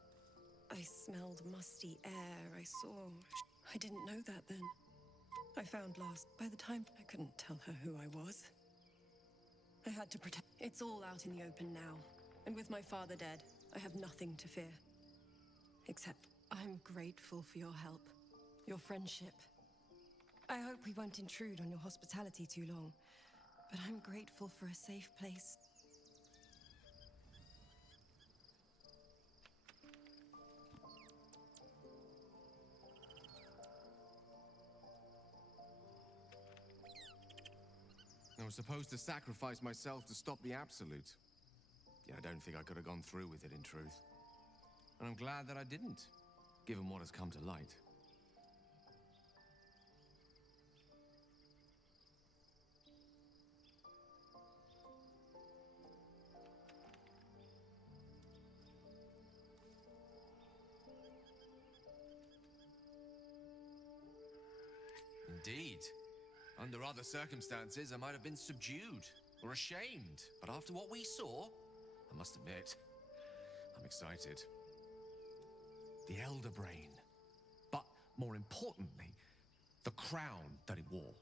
I smelled musty air, I saw... I didn't know that then. I found last. By the time, I couldn't tell her who I was. I had to protect... It's all out in the open now. And with my father dead, I have nothing to fear. Except, I'm grateful for your help. Your friendship. I hope we won't intrude on your hospitality too long. But I'm grateful for a safe place. I was supposed to sacrifice myself to stop the Absolute. Yeah, I don't think I could have gone through with it, in truth. And I'm glad that I didn't, given what has come to light. Indeed. Under other circumstances, I might have been subdued or ashamed. But after what we saw, I must admit, I'm excited. The Elder Brain. But more importantly, the crown that it wore.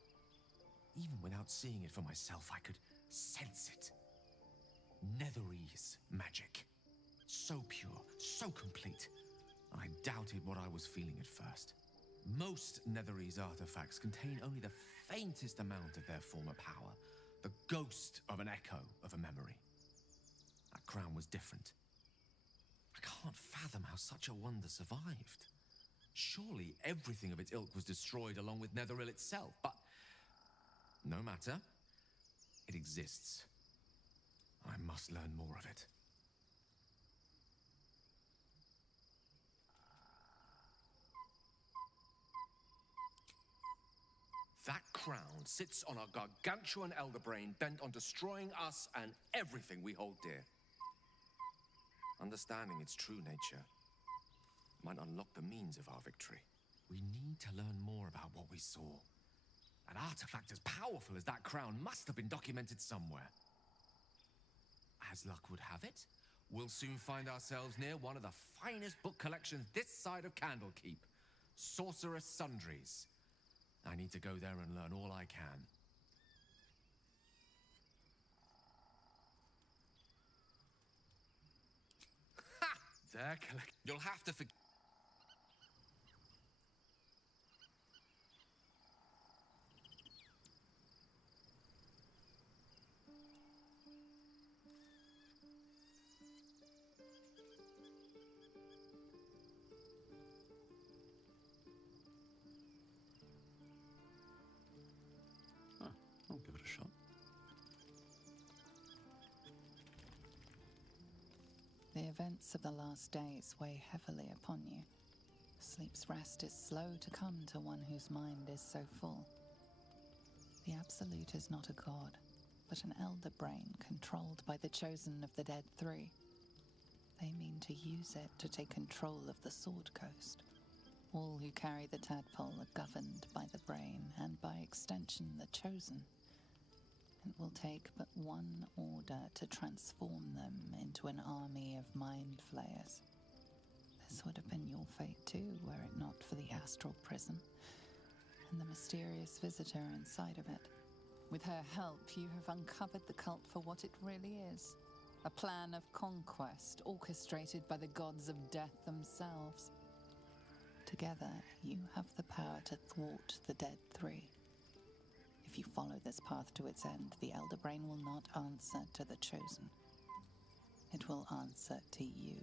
Even without seeing it for myself, I could sense it. Netherese magic. So pure, so complete. And I doubted what I was feeling at first. Most Netherese artifacts contain only the faintest amount of their former power. The ghost of an echo of a memory. That crown was different. I can't fathom how such a wonder survived. Surely everything of its ilk was destroyed along with Netheril itself, but no matter. It exists. I must learn more of it. That crown sits on a gargantuan elder brain bent on destroying us and everything we hold dear. Understanding its true nature might unlock the means of our victory. We need to learn more about what we saw. An artifact as powerful as that crown must have been documented somewhere. As luck would have it, we'll soon find ourselves near one of the finest book collections this side of Candlekeep. Sorceress Sundries. I need to go there and learn all I can. Ha! Their collect. You'll have to forgive. I'll give it a shot. The events of the last days weigh heavily upon you. Sleep's rest is slow to come to one whose mind is so full. The Absolute is not a god, but an elder brain controlled by the chosen of the Dead Three. They mean to use it to take control of the Sword Coast. All who carry the tadpole are governed by the brain, and by extension the chosen. It will take but one order to transform them into an army of mind flayers. This would have been your fate too, were it not for the astral prison and the mysterious visitor inside of it. With her help, you have uncovered the cult for what it really is. A plan of conquest orchestrated by the gods of death themselves. Together, you have the power to thwart the Dead Three. If you follow this path to its end, the Elder Brain will not answer to the Chosen. It will answer to you.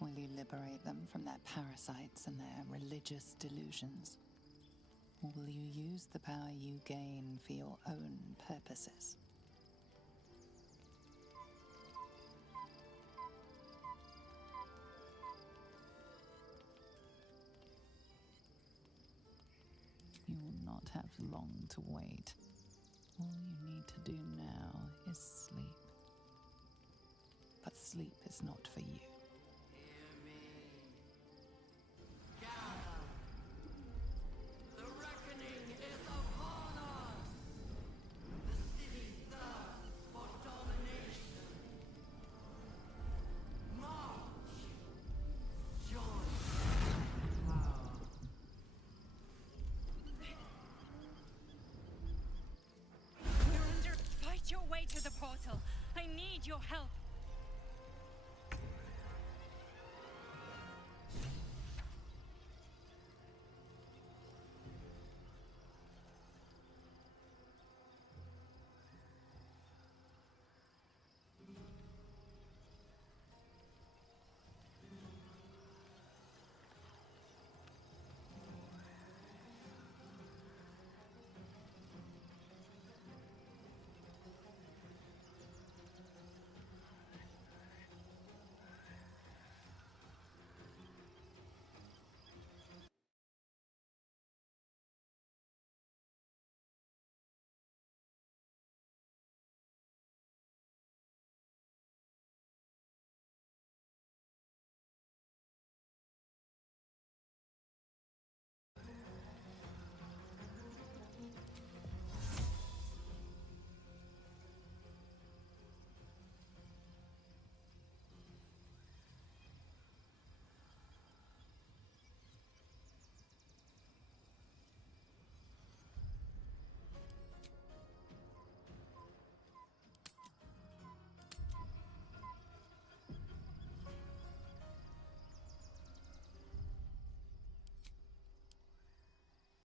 Will you liberate them from their parasites and their religious delusions? Or will you use the power you gain for your own purposes? You will not have long to wait. All you need to do now is sleep. But sleep is not for you.